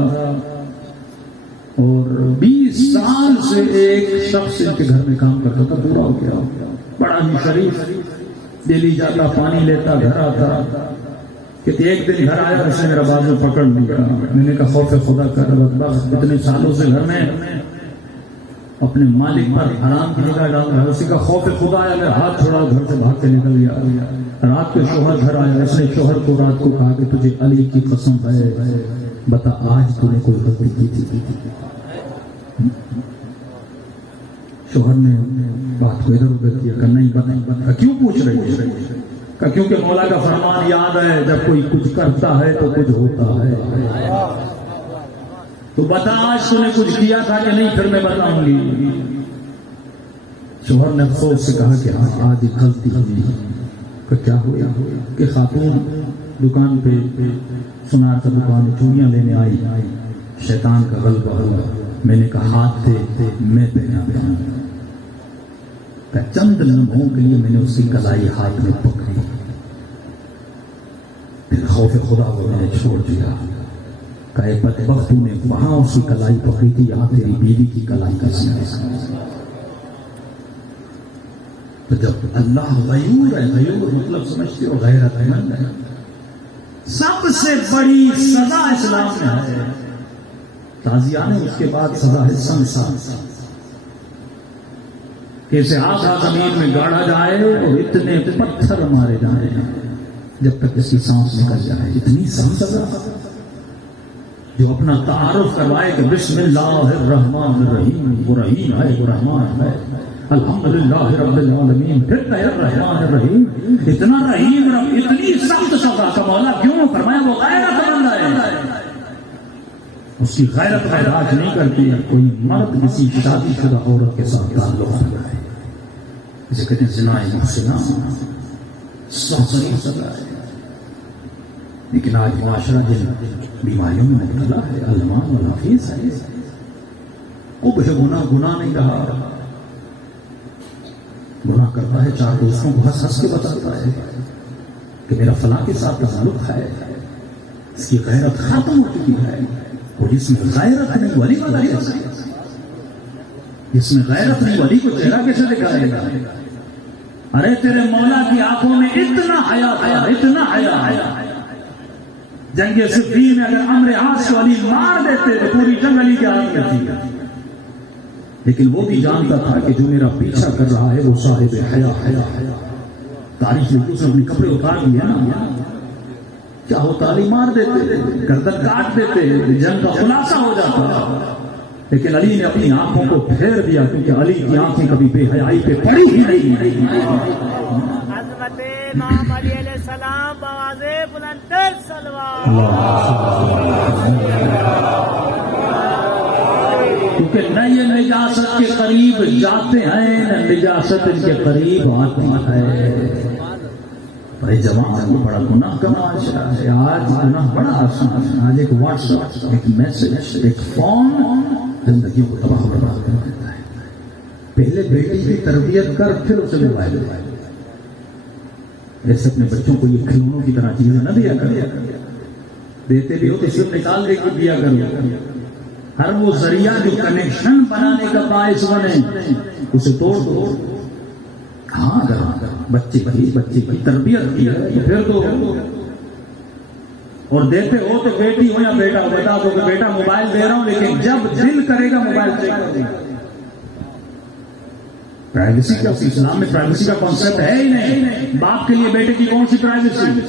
اور 20 سال سے ایک شخص ان کے گھر میں کام کرتا تھا. پورا ہو گیا, بڑا ہی شریف, ڈیلی جاتا پانی لیتا گھر آتا. کہ ایک دن گھر آیا اس نے میرا بازو پکڑ لیا. میں نے کہا خوف خدا کر, اتنے سالوں سے گھر میں اپنے مالک پر حرام کی نگاہ ڈال رہا ہے. اسی کا خوف خدا آیا, میں ہاتھ چھوڑا گھر سے بھاگ کے نکل گیا. رات کو شوہر گھر آیا, اس نے شوہر کو رات کو کہا کہ تجھے علی کی قسم ہے بتا آج تو نے کوئی غلطی کی تھی. شوہر نے بات کو ادھر ادھر کیا کہ نہیں بتا. کیوں پوچھ رہی ہے؟ کیونکہ مولا کا فرمان یاد ہے جب کوئی کچھ کرتا ہے تو کچھ ہوتا ہے. تو بتا آج تو نے کچھ کیا تھا کہ نہیں؟ پھر میں بتاؤں گی۔ شوہر نے افسوس سے کہا کہ ہاں آج غلطی ہوئی۔ کہ کیا ہوا؟ کہ خاتون دکان پہ سنار کا دکان چوڑیاں لینے آئی، شیطان کا غلبہ ہوا، میں نے کہا ہاتھ دے، میں پہنا پہنا۔ چند لمحوں کے لیے میں نے اس کی کلائی ہاتھ میں پکڑی، پھر خوف خدا کو میں نے چھوڑ دیا۔ کہ بدبخت نے وہاں اس کی کلائی پکڑی تھی، یہاں تیری بیوی کی کلائی کیسے ہے؟ تو جب اللہ غیور ہے، غیور مطلب سمجھتے ہو غیرت مند ہے، سب سے بڑی سزا اسلام میں ہے تازیانہ، اس کے بعد سزا ہے سنسار، کہ اسے آدھا زمین میں گاڑا جائے اور اتنے پتھر مارے جائیں جب تک اس کی سانس نکل جائے۔ اتنی سخت سزا، جو اپنا تعارف کروائے کہ بسم اللہ الرحمن الرحیم، وہ رحیم ہے، وہ رحمان ہے، الحمدللہ رب العالمین، پھر کہ الرحمن الرحیم، اتنا رحیم رب، اتنی سخت سزا کا مولا کیوں؟ فرمایا وہ غیرت مند ہے، اس کی غیرت برداشت نہیں کرتی ہے۔ کوئی مرد کسی شادی شدہ عورت کے ساتھ تعلق رکھتا ہے، اسے کہتے ہیں زنا محسنہ، سخت سزا ہے۔ لیکن آج معاشرہ جن بیماریوں میں مبتلا ہے، المان والحفیظ ہے، وہ گناہ نہیں کہا، گناہ کرتا ہے، چار دوستوں کو ہنس ہنس کے بتاتا ہے کہ میرا فلاں کے ساتھ تعلق ہے، اس کی غیرت ختم ہو چکی ہے۔ اور جس میں غیرت نہیں، ولی والا کیسا؟ جس میں غیرت نہیں، ولی کو چہرہ کیسے دکھائے گا؟ ارے تیرے مولا کی آنکھوں میں اتنا حیا تھا، اتنا حیا، جنگ صفین میں اگر امر عاص کو علی مار دیتے تو پوری جنگ علی کے ہاتھ میں تھی، لیکن وہ بھی جانتا تھا کہ جو میرا پیچھا کر رہا ہے وہ صاحب حیا۔ تاریخ میں اس نے اپنے کپڑے اتار دیے نا، کیا ہوتا؟ علی مار دیتے، گردن کاٹ دیتے، جنگ کا خلاصہ ہو جاتا، لیکن علی نے اپنی آنکھوں کو پھیر دیا، کیونکہ علی کی آنکھیں کبھی بے حیائی پہ پڑی ہی نہیں۔ حضرت امام علی علیہ السلام بآواز بلندر صلوات، کیونکہ نہ یہ نجاست کے قریب جاتے ہیں، نہ نجاست ان کے قریب آتی ہے۔ بھائی جوان کو بڑا گناہ کا معاشرہ ہے، آج گناہ بڑا آسان ہے۔ آج ایک واٹس ایپ، ایک میسج، ایک فون زندگیوں کو تباہ برباد کر دیتا ہے۔ پہلے بیٹی کی تربیت کر، پھر اسے موبائل دے۔ جیسے اپنے بچوں کو یہ کھلونوں کی طرح چیزیں نہ دیا کرو، دیتے بھی ہو تو صرف نکال دے کے دیا کرو۔ ہر وہ ذریعہ جو کنیکشن بنانے کا باعث بنے اسے توڑ دو۔ ہاں اگر بچے کی تربیت کی ہے تو پھر تو، اور دیتے ہو تو بیٹی ہو یا بیٹا ہو، بتا دو کہ بیٹا موبائل دے رہا ہوں، لیکن جب دل کرے گا موبائل چیک کر دیں۔ پرائیویسی کا اسلام میں پرائیویسی کا کانسیپٹ ہے ہی نہیں۔ باپ کے لیے بیٹے کی کون سی پرائیویسی؟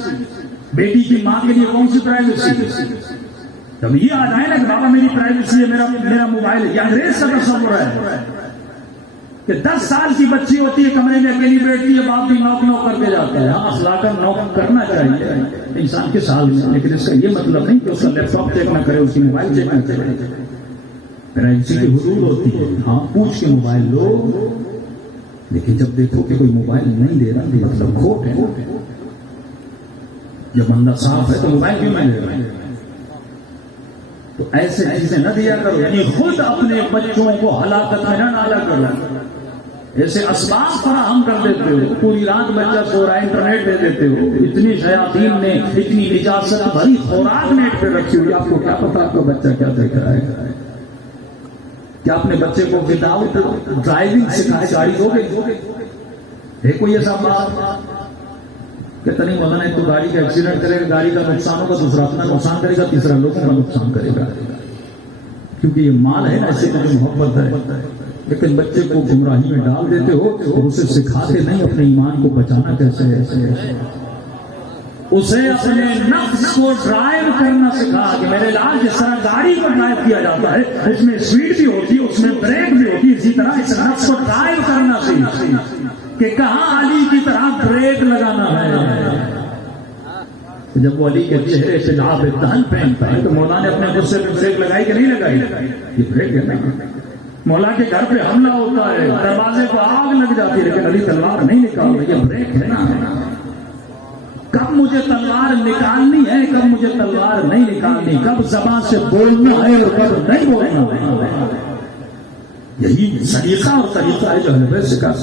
بیٹی کی ماں کے لیے کون سی پرائیویسی؟ جب یہ آ جائے نا کہ بابا میری پرائیویسی ہے، میرا موبائل ہے، یہ انگریز کا تصور ہے کہ 10 سال کی بچی ہوتی ہے، کمرے میں اکیلی بیٹھتی ہے، باپ بھی نوک کر کے جاتا ہے۔ ہاں اخلاقاً نوک کرنا چاہیے انسان کے سال میں، لیکن اس کا یہ مطلب نہیں کہ اس کا لیپ ٹاپ چیک نہ کرے، اس کی موبائل چیک نہ کرے۔ پرائیویسی کی حدود ہوتی ہے، ہاں پوچھ کے موبائل لو، لیکن جب دیکھو کہ کوئی موبائل نہیں دے رہا مطلب کھوٹ ہے۔ جب بندہ صاف ہے تو موبائل کیوں نہیں دے رہا ہے؟ تو ایسے چیزیں نہ دیا کرو، یعنی خود اپنے بچوں کو ہلاکت میں نہ ڈالا کرو۔ ایسے اسباب فراہم کر دیتے ہو، پوری رات بچہ سو رہا ہے انٹرنیٹ دے دیتے ہو، اتنی شیاطین نے اتنی اجازت بھری خوراک نیٹ پہ رکھی ہوئی، آپ کو کیا پتا آپ کا بچہ کیا دیکھ رہا ہے؟ کیا اپنے بچے کو وداؤٹ ڈرائیونگ سکھائے گاڑی ہو گئی؟ ہے کوئی ایسا بات کہتا نہیں مولانا تو گاڑی کا ایکسیڈنٹ کرے گا، گاڑی کا نقصان ہوگا، دوسرا اپنا نقصان کرے گا، تیسرا لوگوں کا نقصان کرے گا، کیونکہ یہ مال ہے ایسے جو محبت ہے۔ لیکن بچے کو گمراہی میں ڈال دیتے ہو اور اسے سکھاتے نہیں اپنے ایمان کو بچانا کیسے ہے، اسے اپنے نفس کو ڈرائیو کرنا سکھا کہ میرے لال جس طرح گاڑی کو ڈرائیو کیا جاتا ہے اس میں اسپیڈ بھی ہوتی ہے، اس میں بریک بھی ہوتی ہے، اسی طرح اس نفس کو ڈرائیو کرنا سکھا کہ کہاں علی کی طرح بریک لگانا ہے۔ جب وہ علی کے چہرے سے لعاب دہن پہنتا ہے تو مولا نے اپنے غصے پہ بریک لگائی کہ نہیں لگائی؟ یہ بریک ہے نا. مولا کے گھر پہ حملہ ہوتا ہے، دروازے کو آگ لگ جاتی ہے، لیکن علی تلوار نہیں نکال رہی. یہ بریک ہے نا. کب مجھے تلوار نکالنی ہے، کب مجھے تلوار نہیں نکالنی، کب زبان سے بولنا ہے اور کب نہیں بولنا ہے. یہی سلیقہ اور طریقہ ہے جو اہل بیت سے کہا.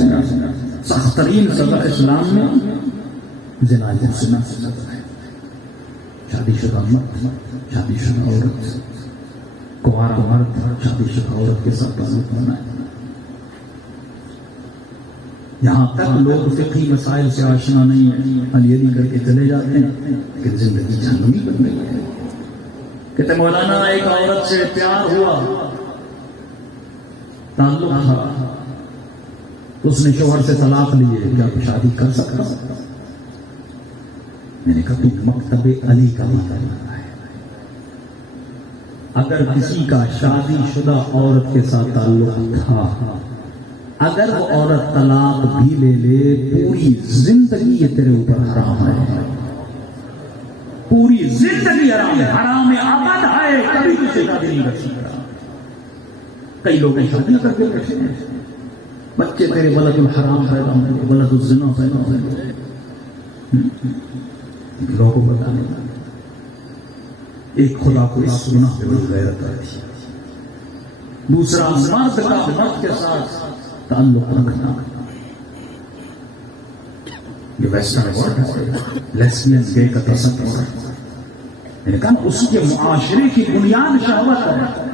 سخت ترین سزا اسلام میں زنا ہے. شادی شدہ مرد، شادی شدہ عورت، کنوارا مرد شادی شدہ عورت کے ساتھ تعلق ہونا ہے. یہاں تک لوگ فقہی مسائل سے آشنا نہیں ہیں، علی کر کے چلے جاتے ہیں، لیکن زندگی جہنمی بن گئی ہے. کہتے مولانا ایک عورت سے پیار ہوا، تعلق تھا، اس نے شوہر سے طلاق لیے، کیا تو شادی کر سکتا؟ میں نے کہا تم مکتب علی کا مطالعہ ہے. اگر کسی کا شادی شدہ عورت کے ساتھ تعلق تھا، اگر وہ عورت طلاق بھی لے لے، پوری زندگی یہ تیرے اوپر حرام ہے. پوری زندگی حرام ہے، حرام آباد ہے، کبھی تجھے شادی نہیں کر سکتا. کئی لوگ شادی کر کے رکھے ہیں، بچے تیرے ولد الحرام پیدا ہوں گے، ولد الزنا پیدا ہوں گے. لوگوں کو پتا نہیں. ایک خدا کو اس گناہ پہ بڑی غیرت ہے، دوسرا مرد کا مرد کے ساتھ تعلق رکھنا. یہ ویسٹرن ورڈ ہے، لیسبین گے کا تصور ہے. میں نے کہا اس کے معاشرے کی بنیاد شہوت ہے.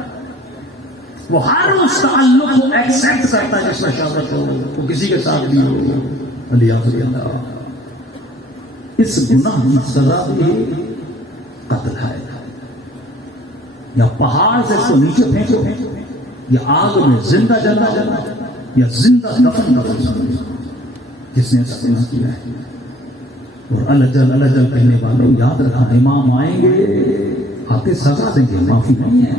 وہ ہر اس تعلق کو ایکسپٹ کرتا ہے جس میں شہوت ہو، وہ کسی کے ساتھ بھی ہو. اللہ اس گناہ کی سزا بھی قتل ہے. یا پہاڑ سے اس کو نیچے پھینکو، یا آگ میں زندہ جلنا، یا زندہ دفن کرو جس نے ایسا گناہ کیا ہے. اور الجل کہنے والوں یاد رکھنا، امام آئیں گے آتے سزا دیں گے، معافی نہیں ہے.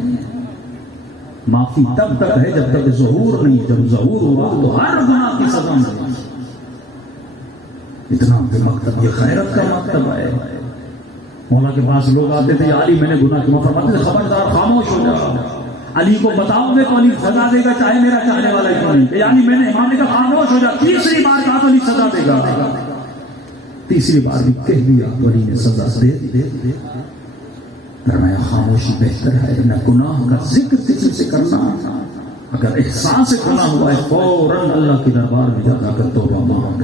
معافی تب تک ہے جب تک ظہور نہیں. جب ظہور ہوا تو ہر گناہ کی سزا ملے. اتنا مکتب یہ خیرت کا مکتب ہے. مولا کے پاس لوگ آتے تھے، علی میں نے گناہ کیا، فرماتے تھے خبردار خاموش ہو جاؤ. علی کو بتاؤ گے تو علی سزا دے گا، چاہے میرا چاہنے والا کیوں نہیں. یعنی میں نے امام نے کہا خاموش ہو جا. تیسری بار کہا تو علی سزا دے گا. تیسری بار بھی کہہ دیا تو علی نے سزا دے دی. فرمایا خاموشی بہتر ہے. نہ گناہ کا ذکر کسی سے کرنا. اگر احساس گناہ ہوا ہے فوراً اللہ کے دربار میں جا کر توبہ مانگ.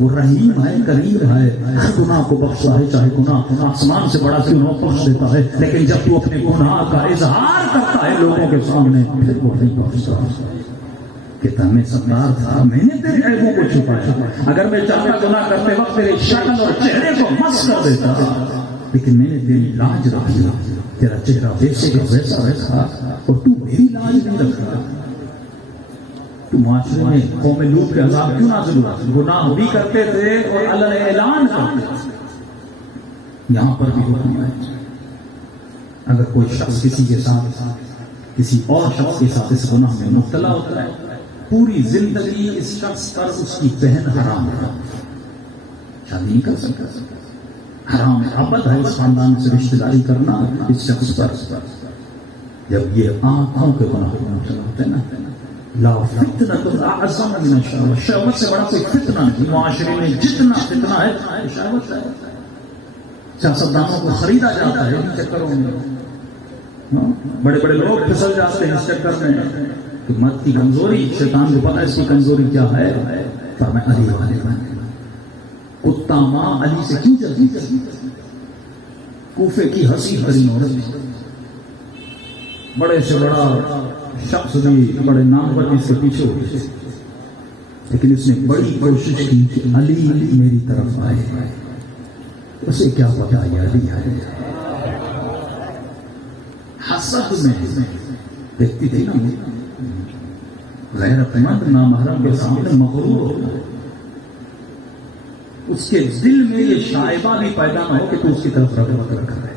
وہ رحیم ہے، کریم ہے، ہر گناہ کو بخشتا ہے. چاہے گناہ آسمان سے بڑا کیوں نہ بخش دیتا ہے، لیکن جب تو اپنے گناہ کا اظہار کرتا ہے لوگوں کے سامنے پھر وہ نہیں بخشتا. کہتا میں سردار تھا، میں نے تیرے عیبوں کو چھپایا. اگر میں چاہتا گناہ کرتے وقت تیرے شکل اور چہرے کو مس کر دیتا، لیکن میں نے تیری لاج رکھی. تیرا چہرہ ویسے کا ویسا رکھا اور تو میری لاج نہیں رکھا. تو معاشرے میں قوم لوط کے عذاب کیوں نازل ہوا؟ گناہ بھی کرتے تھے اور اللہ نے اعلان کرتے تھے. یہاں پر بھی حکم ہے، اگر کوئی شخص کسی کے ساتھ کسی اور شخص کے ساتھ اس گناہ میں مبتلا ہوتا ہے، پوری زندگی اس شخص پر اس کی بہن حرام ہے. شادی نہیں کر سکتا، حرام ابد ہے اس خاندان سے رشتہ داری کرنا اس شخص پر. جب یہ آنکھوں کے گناہ مبتلا ہوتے ہیں نا، لا فتنة اعظم من الشہوت. شہوت سے بڑا کوئی فتنہ نہیں. معاشرے میں جتنا فتنہ ہے شہوت ہے. سیاستدانوں کو خریدا جاتا ہے ان چکروں میں. بڑے بڑے لوگ پھسل جاتے ہیں اس چکر میں کہ مرد کی کمزوری، شیطان کو پتا ہے اس کی کمزوری کیا ہے. پر میں علی والے کتا ماں علی سے کیوں جلدی کوفے کی حسین ترین عورت، بڑے سے بڑا شخص بھی بڑے نام پر اس کے پیچھے ہو، لیکن اس نے بڑی کوشش کی کہ علی میری طرف آئے. اسے کیا پتا یہ علی ہے. حسد میں دیکھتی تھی نا، غیرت مند نامحرم کے سامنے مغرور ہو. اس کے دل میں یہ شائبہ بھی پیدا نہ ہو کہ تو اس کی طرف رغبت رکھ رہے.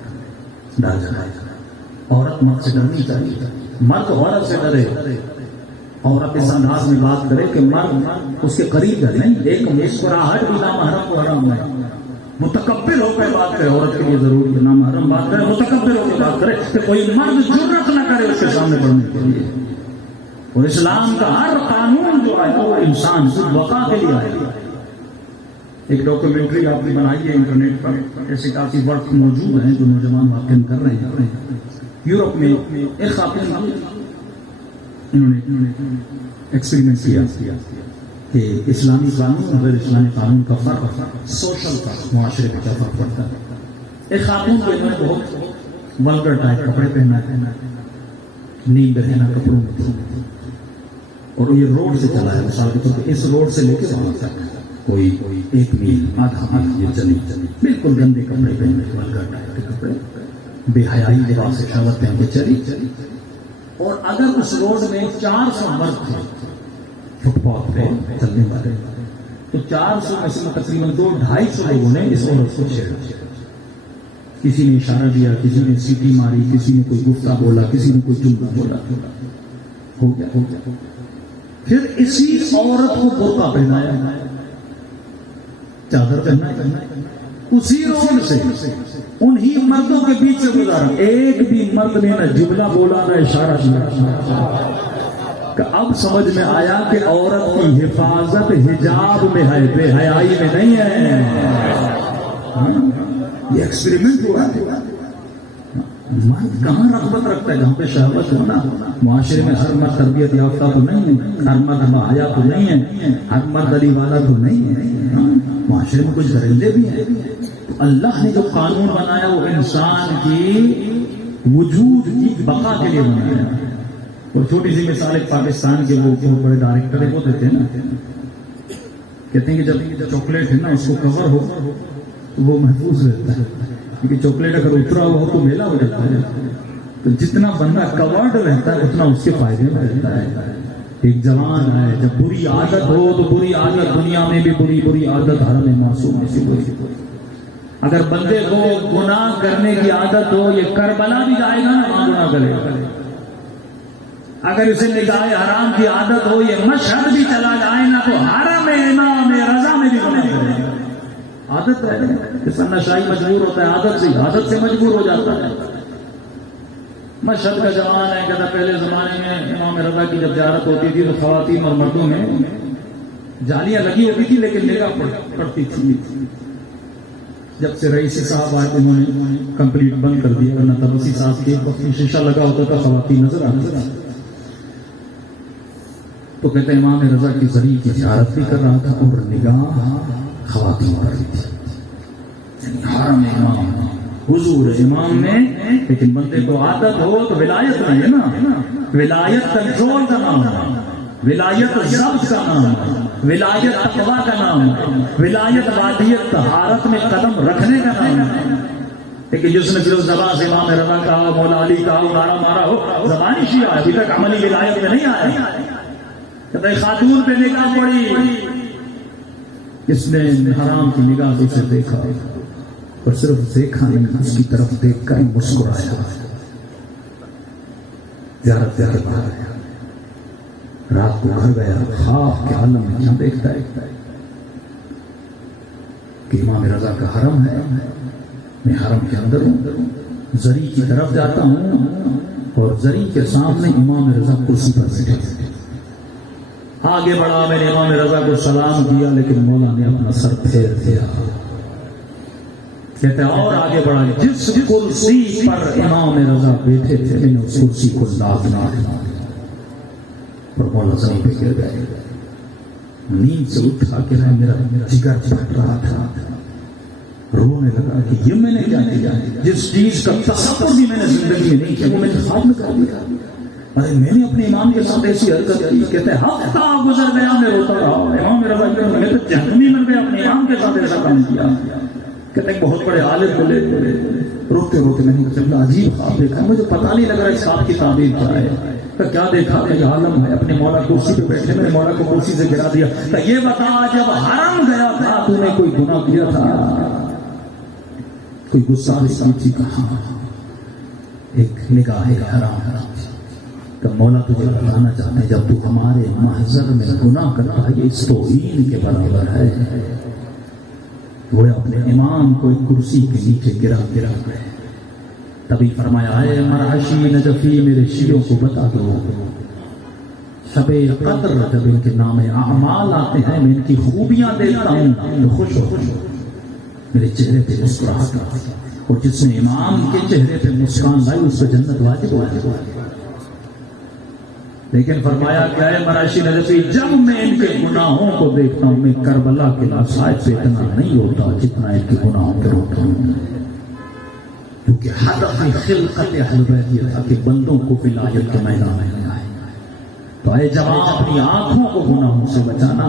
عورت مرد سے ڈرنی چاہیے، مرد عورت سے ڈرے. عورت اس انداز میں بات کرے کہ مرد اس کے قریب ہے. نہیں، ایک مسکراہٹ بھی نامحرم کو حرام ہے. متکبر ہو کے بات کرے، عورت کے لیے ضروری ہے نامحرم بات کرے، متکبر ہو کے بات کرے کہ کوئی مرد جرأت نہ کرے اس کے سامنے بڑھنے کے لیے. اور اسلام کا ہر قانون جو ہے وہ انسان خود وقا کے لیے ہے. ایک ڈاکومنٹری آپ نے بنائی ہے انٹرنیٹ پر، ایسے کافی ورک موجود ہیں جو نوجوان واقعہ کر رہے ہیں. یورپ میں ایک خاتون انہوں نے ایکسپیریمنٹ کیا کہ اسلامی قانون اور غیر اسلامی قانون کا فرق، سوشل کا معاشرے میں کیا فرق پڑتا ہے. ایک خاتون کو انہوں نے بہت ولگر ٹائپ کپڑے پہنا ہے، نیند رہنا کپڑوں میں تھی، اور یہ روڈ سے چلا ہے. مثال کے طور پہ اس روڈ سے لے کے وہاں تک کوئی 1 میل آدھا یہ چلی بالکل گندے کپڑے پہنے، ولگر ٹائپ کے کپڑے، بے حیائی لباس سے شاور پہن کے چلی. اور اگر اس روڈ میں 400 مرد تھے فٹ پاتھ پہ چلنے والے، تو 400 میں سے تقریباً 200-250 لوگوں نے اس عورت کو چھیڑا. کسی نے اشارہ دیا، کسی نے سیٹی ماری، کسی نے کوئی گفتہ بولا، کسی نے کوئی جملہ بولا. ہو گیا. پھر اسی عورت کو برقع پہنایا، چادر پہنایا، اسی روڈ سے انہی مردوں کے بیچ سے گزارا. ایک بھی مرد نے نہ جملہ بولا نہ اشارہ کیا. اب سمجھ میں آیا کہ عورت کی حفاظت حجاب میں ہے، بے حیائی میں نہیں ہے. یہ ایکسپیریمنٹ ہوا ہے. مرد کہاں رغبت رکھتا ہے؟ جہاں پہ شہوت ہونا. معاشرے میں ہر مرد تربیت یافتہ تو نہیں ہے، ہر مرد باحیا تو نہیں ہے، ہر مرد علی والا تو نہیں ہے. معاشرے میں کچھ درندے بھی ہیں. اللہ نے جو قانون بنایا وہ انسان کی وجود کی بقا کے لیے بنایا. اور چھوٹی سی مثال، ایک پاکستان کے وہ بہت بڑے ڈائریکٹر وہ دیتے ہیں نا، کہتے ہیں کہ جب چاکلیٹ ہے نا اس کو کور ہو تو وہ محفوظ رہتا ہے، کیونکہ چاکلیٹ اگر اترا ہوا ہو تو میلا ہو جاتا ہے. تو جتنا بندہ کورڈ رہتا ہے اتنا اس کے فائدے میں رہتا ہے. ایک جوان ہے، جب بری عادت ہو تو بری عادت دنیا میں بھی بری عادت حرم معصوم میں سے بری. اگر بندے کو گناہ کرنے کی عادت ہو، یہ کربلا بھی جائے گا نا وہاں گناہ کرے گا. اگر اسے نگاہ حرام کی عادت ہو، یہ مشہد بھی چلا جائے نا تو حرم امام رضا میں بھی گناہ کرے گا. عادت ہے کہ نشائی مجبور ہوتا ہے، عادت سے مجبور ہو جاتا ہے. مشہد کا جوان ہے، کہتا پہلے زمانے میں امام رضا کی جب زیارت ہوتی تھی تو خواتین اور مردوں میں جالیاں لگی ہوتی تھی لیکن نگاہ پڑتی تھی. جب سے رئیس صاحب آئے انہوں نے کمپلیٹ بند کر دیا، ورنہ تب اسی صاحب کے وقت شیشہ لگا ہوتا تھا، خواتین نظر آتی. تو کہتے ہیں امام رضا کی ذریعے کی زیارت بھی کر رہا تھا اور نگاہ خواتین پر بھی تھی. حرم امام، حضور امام میں. لیکن بندے کو عادت ہو تو ولایت نہیں ہے نا. ولایت کنٹرول کا نام ہے، ولایت ضبط کا نام ہے، ولایت تقویٰ کا نام ہے، ولایت وادیت طہارت میں قدم رکھنے کا نام ہے. لیکن جس نے صرف زبان سے امام رضا کہا، مولا علی کہا، نعرہ مارا ہو، زبانی شیعہ ہے، ابھی تک عملی ولایت میں نہیں آیا. خاتون پہ نگاہ پڑی، اس نے حرام کی نگاہ سے اسے دیکھا اور صرف دیکھا نہیں، اس کی طرف دیکھ کر مسکرایا. زیارت کے بعد رات کو گھر گیا، خواب کے عالم میں کیا دیکھتا ہے کہ امام رضا کا حرم ہے، میں حرم کے اندر ہوں، زری کی طرف جاتا ہوں اور زری کے سامنے امام رضا کرسی پر بیٹھے. آگے بڑھا، میں نے امام رضا کو سلام کیا لیکن مولا نے اپنا سر پھیر دیا. کہتے ہیں اور آگے بڑھا، جس کرسی پر امام رضا بیٹھے تھے میں نے اس کرسی کو لادنا اور مولا زمین پہ گر گئے. نیند سے اٹھا کے میرا جگر پھٹ رہا تھا، رونے لگا کہ یہ میں نے کیا کیا، جس چیز کا تصور بھی میں نے زندگی میں نہیں کیا وہ میں نے خواب میں کر دیا. ارے میں نے اپنے امام کے ساتھ ایسی حرکت کی. کہتے ہیں ہفتہ گزر گیا میں روتا رہا، امام رضا میں تو جہنمی بن گیا، اپنے امام کے ساتھ ایسا کام کیا. کہتے ہیں بہت بڑے عالم بولے، روتے روتے میں نے کہا عجیب خواب دیکھا، مجھے پتہ نہیں لگ رہا اس خواب کی تعبیر کیا ہے. کیا دیکھا کہ یہ عالم ہے، اپنے مولا کرسی پہ بیٹھے، میں نے مولا کو کرسی سے گرا دیا. کہ یہ بتا جب حرم گیا تھا تو نے کوئی گناہ کیا تھا، کوئی گستاخی کی تھی؟ کہاں ایک نگاہ حرام. کہ مولا تجھے بتانا چاہتے ہیں جب تو ہمارے محضر میں گناہ کرتا ہے یہ اس توہین کے برابر ہے. وہ اپنے امام کو ایک کرسی کے نیچے گرا گئے. تبھی فرمایا اے مرعشی نجفی میرے شیعوں کو بتا دو شب قدر جب ان کے نام اعمال آتے ہیں میں ان کی خوبیاں دیکھتا ہوں تو خوش ہو میرے چہرے پہ مسکراہٹ آتی ہے اور جس نے امام کے چہرے پہ مسکان لائی اس پہ جنت واجب. لیکن فرمایا کہ اے مرعشی نجفی جب میں ان کے گناہوں کو دیکھتا ہوں میں کربلا کے مصائب پہ اتنا نہیں ہوتا جتنا ان کے گناہوں پہ ہوتا ہوں. کیونکہ ہدف خلقت اہل بیت یہ تھا کہ بندوں کو ولایت کے میدان میں لائے. تو اے جوان اپنی آنکھوں کو گناہوں سے بچانا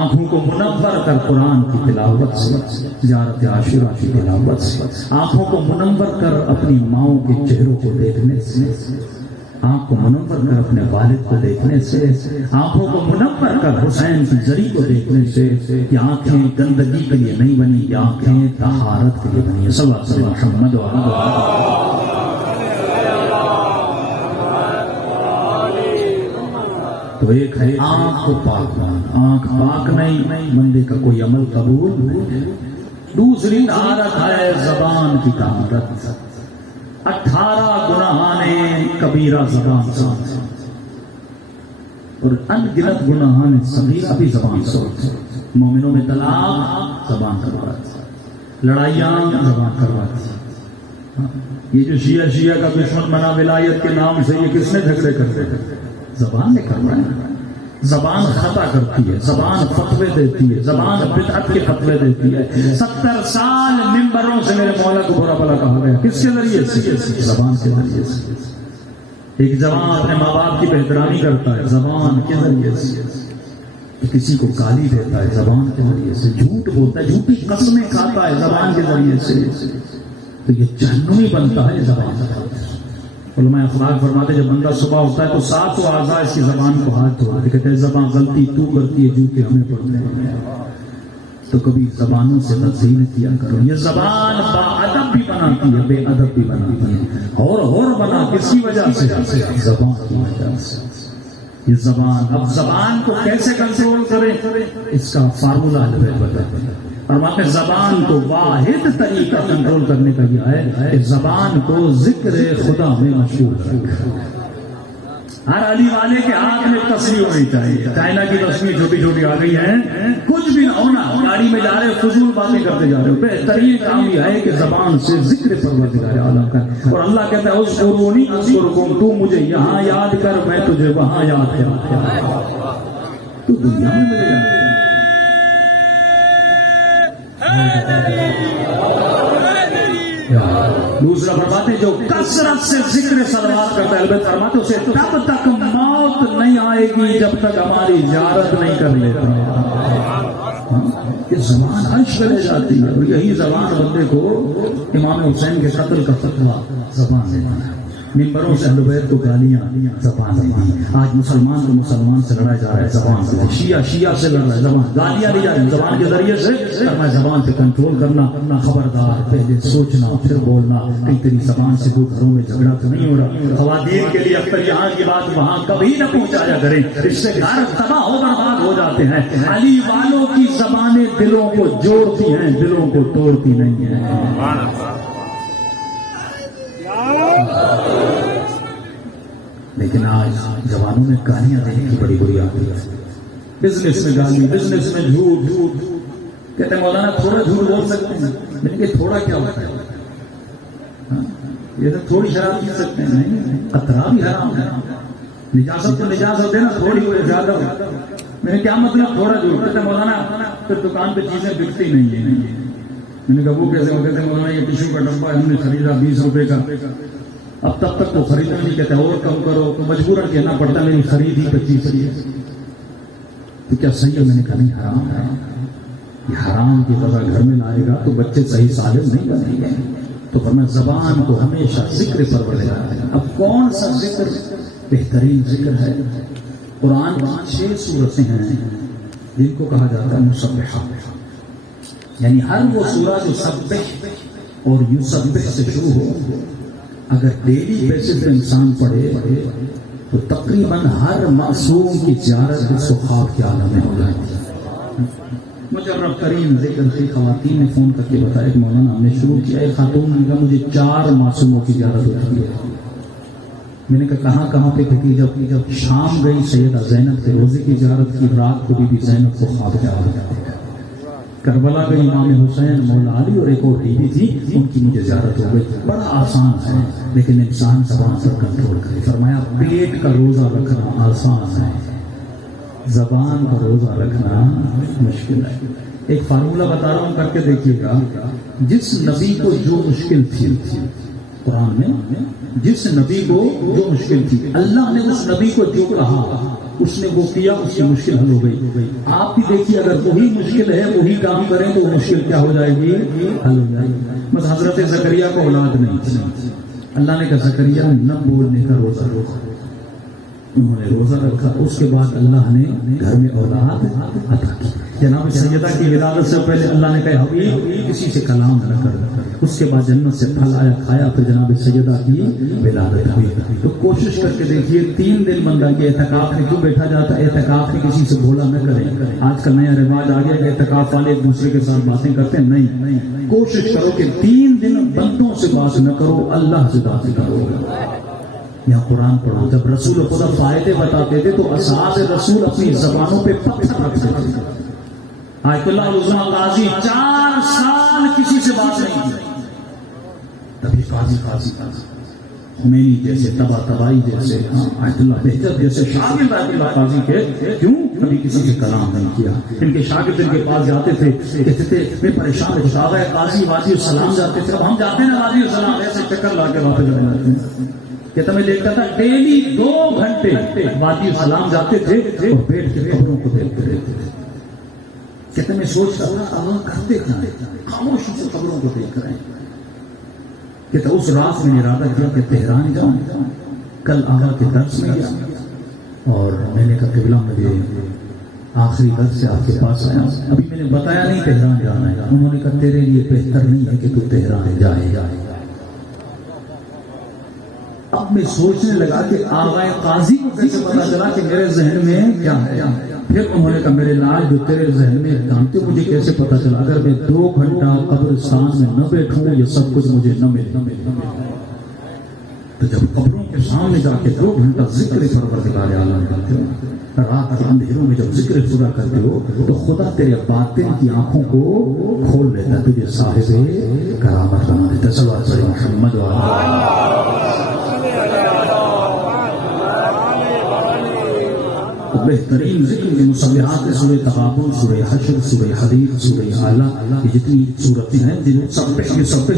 آنکھوں کو منور کر قرآن کی تلاوت سے زیارت عاشورہ کی تلاوت سے آنکھوں کو منور کر اپنی ماؤں کے چہروں کو دیکھنے سے آنکھ کو منور کر اپنے والد کو دیکھنے سے آنکھوں کو منور کر حسین کی زری کو دیکھنے سے یہ آنکھیں گندگی کے لیے نہیں بنی یہ آنکھیں طہارت کے لیے بنی ہے. صلی اللہ علیہ محمد تو ایک ہے آنکھ کو پاک آنکھ پاک نہیں بندے کا کوئی عمل قبول نہیں. دوسری طہارت ہے زبان کی طہارت. 18 گناہان کبیرہ زبان سے اور ان گنت گناہان صغیرہ بھی زبان سے. مومنوں میں طلاق زبان کرواتی لڑائیاں زبان کرواتی. یہ جو شیعہ کا دشمن بنا ولایت کے نام سے یہ کس نے جھگڑے کرتے ہیں زبان نے کروایا. زبان خطا کرتی ہے زبان فتوے دیتی ہے زبان بدعت کے فتوے دیتی ہے. 70 سال ممبروں سے میرے مولا کو برا بلا کہا گیا کس کے ذریعے سے زبان کے ذریعے سے. ایک جوان اپنے ماں باپ کی بہترانی کرتا ہے زبان کے ذریعے سے. کسی کو گالی دیتا ہے زبان کے ذریعے سے. جھوٹ بولتا ہے جھوٹی قسمیں کھاتا ہے زبان کے ذریعے سے. تو یہ جہنمی بنتا ہے زبان. علماء اخلاق فرماتے جب بندہ صبح ہوتا ہے تو 7 اعضاء اس کی زبان کو ہاتھ دھوتے کہتے ہیں زبان غلطی تو کرتی ہے جوتے ہمیں پڑھتے ہیں تو کبھی زبانوں سے بدزئی نہ کیا کرو. یہ زبان با ادب بھی بناتی ہے بے ادب بھی بناتی ہے. اور بنا کس کی وجہ سے زبان کی وجہ سے. یہ زبان اب زبان کو کیسے کنٹرول کریں اس کا فارمولا ہے. فرماتے زبان کو واحد طریقہ کنٹرول کرنے کا یہ ہے کہ زبان کو ذکر خدا میں مشہور رکھیں. ہر علی والے کے ہاتھ میں تصویر ہونی چاہیے. چائنا کی تصویر چھوٹی چھوٹی آ گئی ہیں کچھ بھی نہ ہونا. گاڑی میں جا رہے فضول باتیں کرتے جا رہے ہو. بہترین کام یہ ہے کہ زبان سے ذکر پروردگار عالم کا. اور اللہ کہتا ہے اذکرونی اذکرکم تو مجھے یہاں یاد کر میں تجھے وہاں یاد کروں. تو دنیا میں ملے گا. دوسرا فرماتے جو کثرت سے ذکر صلوات کرتا ہے البتہ فرماتے اسے تب تک موت نہیں آئے گی جب تک ہماری زیارت نہیں کر لیتا. یہ زبان عرش لے جاتی ہے اور یہی زبان بندے کو امام حسین کے قتل کا فتویٰ زبان دینا ہے. ممبروں سے اہل بیت کو گالیاں زبان نے دی. آج مسلمان کو مسلمان سے لڑایا جا رہا ہے زبان سے. شیعہ سے لڑ رہا ہے زبان. گالیاں دی جا رہی زبان کے ذریعے سے. زبان پہ کنٹرول کرنا خبردار پہلے سوچنا پھر بولنا. کئی تیری زبان سے دو گھروں میں جھگڑا تو نہیں ہو رہا. خواتین کے لیے اکثر یہاں کی بات وہاں کبھی نہ پہنچایا کریں. اس سے گھر تباہ ہو برباد ہو جاتے ہیں. علی والوں کی زبانیں دلوں کو جوڑتی ہیں دلوں کو توڑتی نہیں ہیں. لیکن آج جوانوں میں گالیاں دینے کی بڑی بری عادت ہے. بزنس میں گالی بزنس میں جھوٹ کہتے ہیں مولانا تھوڑا جھوٹ بول سکتے ہیں. لیکن کہ تھوڑا کیا ہوتا ہے یہ تو تھوڑی شراب پی سکتے ہیں. نہیں قطرہ بھی حرام ہے. نجاست تو نجاست ہے نا تھوڑی کوئی زیادہ ہو. میں نے کیا مطلب تھوڑا جھوٹ. کہتے ہیں مولانا پھر دکان پہ چیزیں بکتی نہیں ہیں. میں نے کہا وہ کیسے ہو. کہتے ہیں مولانا یہ ٹیشو کا ڈبہ ہم نے خریدا 20 روپے کا. اب تب تک تو خریدنا نہیں. کہتے اور کم کرو تو مجبوراً کہنا پڑتا میری خرید ہی 25 ہے. تو کیا صحیح ہے. میں نے کہا نہیں حرام ہے. یہ حرام کی وجہ گھر میں لائے گا تو بچے صحیح سالم نہیں بنیں گے. تو فرمایا زبان کو ہمیشہ ذکر پروردگار ہے. اب کون سا ذکر بہترین ذکر ہے. قرآن 6 سورتیں ہیں جن کو کہا جاتا ہے مسبحہ. یعنی ہر وہ سورہ جو سبح اور یسبح سے شروع ہو اگر ڈیلی بیسس پہ انسان پڑھے تو تقریباً ہر معصوم کی زیارت اس کو خواب کے عالم میں ہو جاتی ہے. مجرب ترین ذکر کی خواتین نے فون کر کے بتایا کہ مولانا ہم نے شروع کیا ہے، خاتون نے کہا مجھے 4 معصوموں کی زیارت ہوتی ہے۔ میں نے کہا کہاں پہ کہتی؟ جب شام گئی سیدہ زینب سے روزے کی زیارت کی، رات کو بی بی زینب کو خواب کیا ہو جاتا ہے۔ کربلا گئی امام حسین، مولا علی اور ایک اور بیوی تھی، ان کی مجھے زیارت ہو گئی۔ بڑا آسان ہے لیکن انسان زبان پر کنٹرول کرے۔ فرمایا پیٹ کا روزہ رکھنا آسان ہے، زبان کا روزہ رکھنا مشکل ہے۔ ایک فارمولہ بتا رہا ہوں، کر کے دیکھیے گا۔ جس نبی کو جو مشکل تھی قرآن میں، جس نبی کو جو مشکل تھی، اللہ نے اس نبی کو جو کہا اس نے وہ کیا، اس کی مشکل حل ہو گئی۔ آپ بھی دیکھیے اگر وہی مشکل ہے وہی کام کریں تو وہ مشکل کیا ہو جائے گی؟ حل ہو جائے گی۔ بس حضرت زکریا کو اولاد نہیں تھی، اللہ نے کہا زکریا نہ بولنے کا روزہ رکھو، انہوں نے روزہ رکھا۔ اس کے بعد اللہ نے گھر میں اولاد عطا کی۔ جناب سیدہ کی ولادت سے پہلے اللہ نے کہا حبیب کسی سے کلام نہ کر، اس کے بعد جنت سے پھل آیا کھایا، پھر جناب سیدہ کی ولادت ہوئی۔ تو کوشش کر کے دیکھیے 3 دن بندہ کے اعتکاف میں کیوں بیٹھا جاتا ہے؟ اعتکاف میں کسی سے بولا نہ کریں۔ آج کل نیا رواج آ گیا کہ اعتکاف والے ایک دوسرے کے ساتھ باتیں کرتے ہیں، نہیں، کوشش کرو کہ 3 دن بندوں سے بات نہ کرو، اللہ سے بات کرو۔ یہاں قرآن پڑھو، جب رسول خدا فائدے بتاتے تھے تو اصحاب رسول اپنی زبانوں پہ پتھر رکھتے تھے۔ آیت اللہ عظمہ قاضی 4 سال کسی سے بات نہیں کی، تبھی قاضی خمینی جیسے تباہی جیسے آیت اللہ بہجت جیسے شاگرد آیت اللہ قاضی کے کیوں کبھی کسی سے کلام نہیں کیا۔ ان کے شاگرد ان کے پاس جاتے تھے، کہتے تھے میں پریشان ہو گیا قاضی وادی السلام جاتے تھے، اب ہم جاتے ہیں نا وادی السلام ایسے چکر لا کے واپس جاتے ہیں۔ کہتا میں دیکھتا تھا ڈیلی 2 گھنٹے وادی السلام جاتے تھے اور بیٹھ کے قبروں کو دیکھتے رہتے تھے۔ کہتے میں سوچتا تھا اللہ کرتے کیا، خاموشی سے قبروں کو دیکھ رہے ہیں۔ کہتا اس رات میں ارادہ کیا کہ تہران جاؤں، کل آقا کے درس میں گیا اور میں نے کہا قبلہ مجھے آخری درس سے آپ کے پاس آیا، ابھی میں نے بتایا نہیں تہران جانا ہے۔ انہوں نے کہا تیرے لیے بہتر نہیں ہے کہ تو تہران جائے۔ اب میں سوچنے لگا کہ آغا قاضی کو کیسے پتا چلا کہ میرے ذہن میں کیا ہے؟ پھر انہوں نے کہا میرے لال جو تیرے ذہن میں جانتے مجھے کیسے پتا چلا؟ اگر میں 2 گھنٹہ قبرستان میں نہ بیٹھوں یہ سب کچھ مجھے نہ ملے۔ تو جب قبروں کے سامنے جا کے 2 گھنٹہ ذکر پروردگار عالم کرتے ہو، رات کے اندھیروں میں جب ذکر خدا کرتے ہو تو خدا تیرے باطن کی آنکھوں کو کھول لیتا ہے، تجھے صاحب کرامت بنا دیتا ہے۔ صلوات پڑھیں محمد بہترین ذکر کے مصبحات میں سورہ تغابن، سورہ حشر، سورہ حدید، سورہ اعلیٰ، یہ جتنی صورتیں ہیں جن سب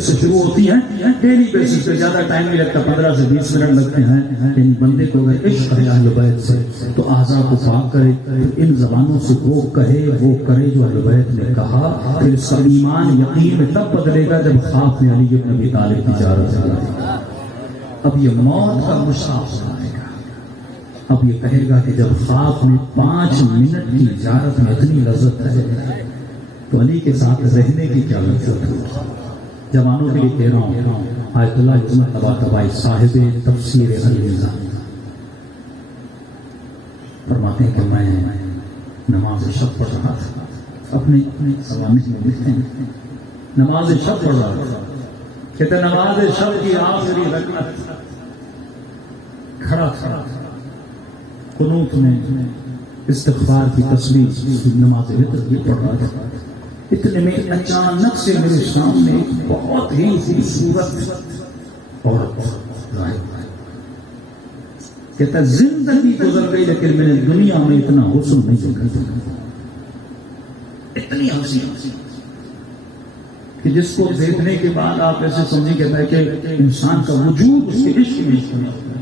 سے شروع ہوتی ہیں ڈیلی بیسس پہ، زیادہ ٹائم نہیں لگتا، 15 سے 20 منٹ لگتے ہیں۔ یعنی بندے کو اگر عشق ہے اہل بیت سے تو اعضاء کو پاک کرے، ان زبانوں سے وہ کہے وہ کرے جو اہل بیت نے کہا، پھر اس کا ایمان یقین میں تب بدلے گا جب خواب میں علی بن ابی طالب کی زیارت ہوگی۔ اب یہ موت کا مسافر آئے گا، اب یہ کہے گا کہ جب خواب میں 5 منٹ کی زیارت میں اتنی لذت ہے تو علی کے ساتھ رہنے کی کیا لذت ہوگی۔ جوانوں کے لیے کہہ رہا ہوں، آیت اللہ عظمت طباطبائی صاحب تفسیر المیزان فرماتے ہیں کہ میں نماز شب پڑھ رہا تھا، اپنے سوانح میں لکھتے ہیں نماز شب پڑھ رہا تھا، کہتے نماز شب کی آخری رکعت کھڑا تھا، قنوت میں استغفار کی تسبیح نماز وتر کی پڑھ رہا تھا، اتنے میں اچانک سے میرے سامنے ایک بہت ہی خوبصورت عورت ظاہر ہوئی۔ کہتا ہے زندگی گزر گئی لیکن میں نے دنیا میں اتنا حسن نہیں دیکھا، اتنی حسین کہ جس کو دیکھنے کے بعد آپ ایسے سمجھیں، کہتا ہے کہ انسان کا وجود اس کے عشق میں کھڑا ہوا،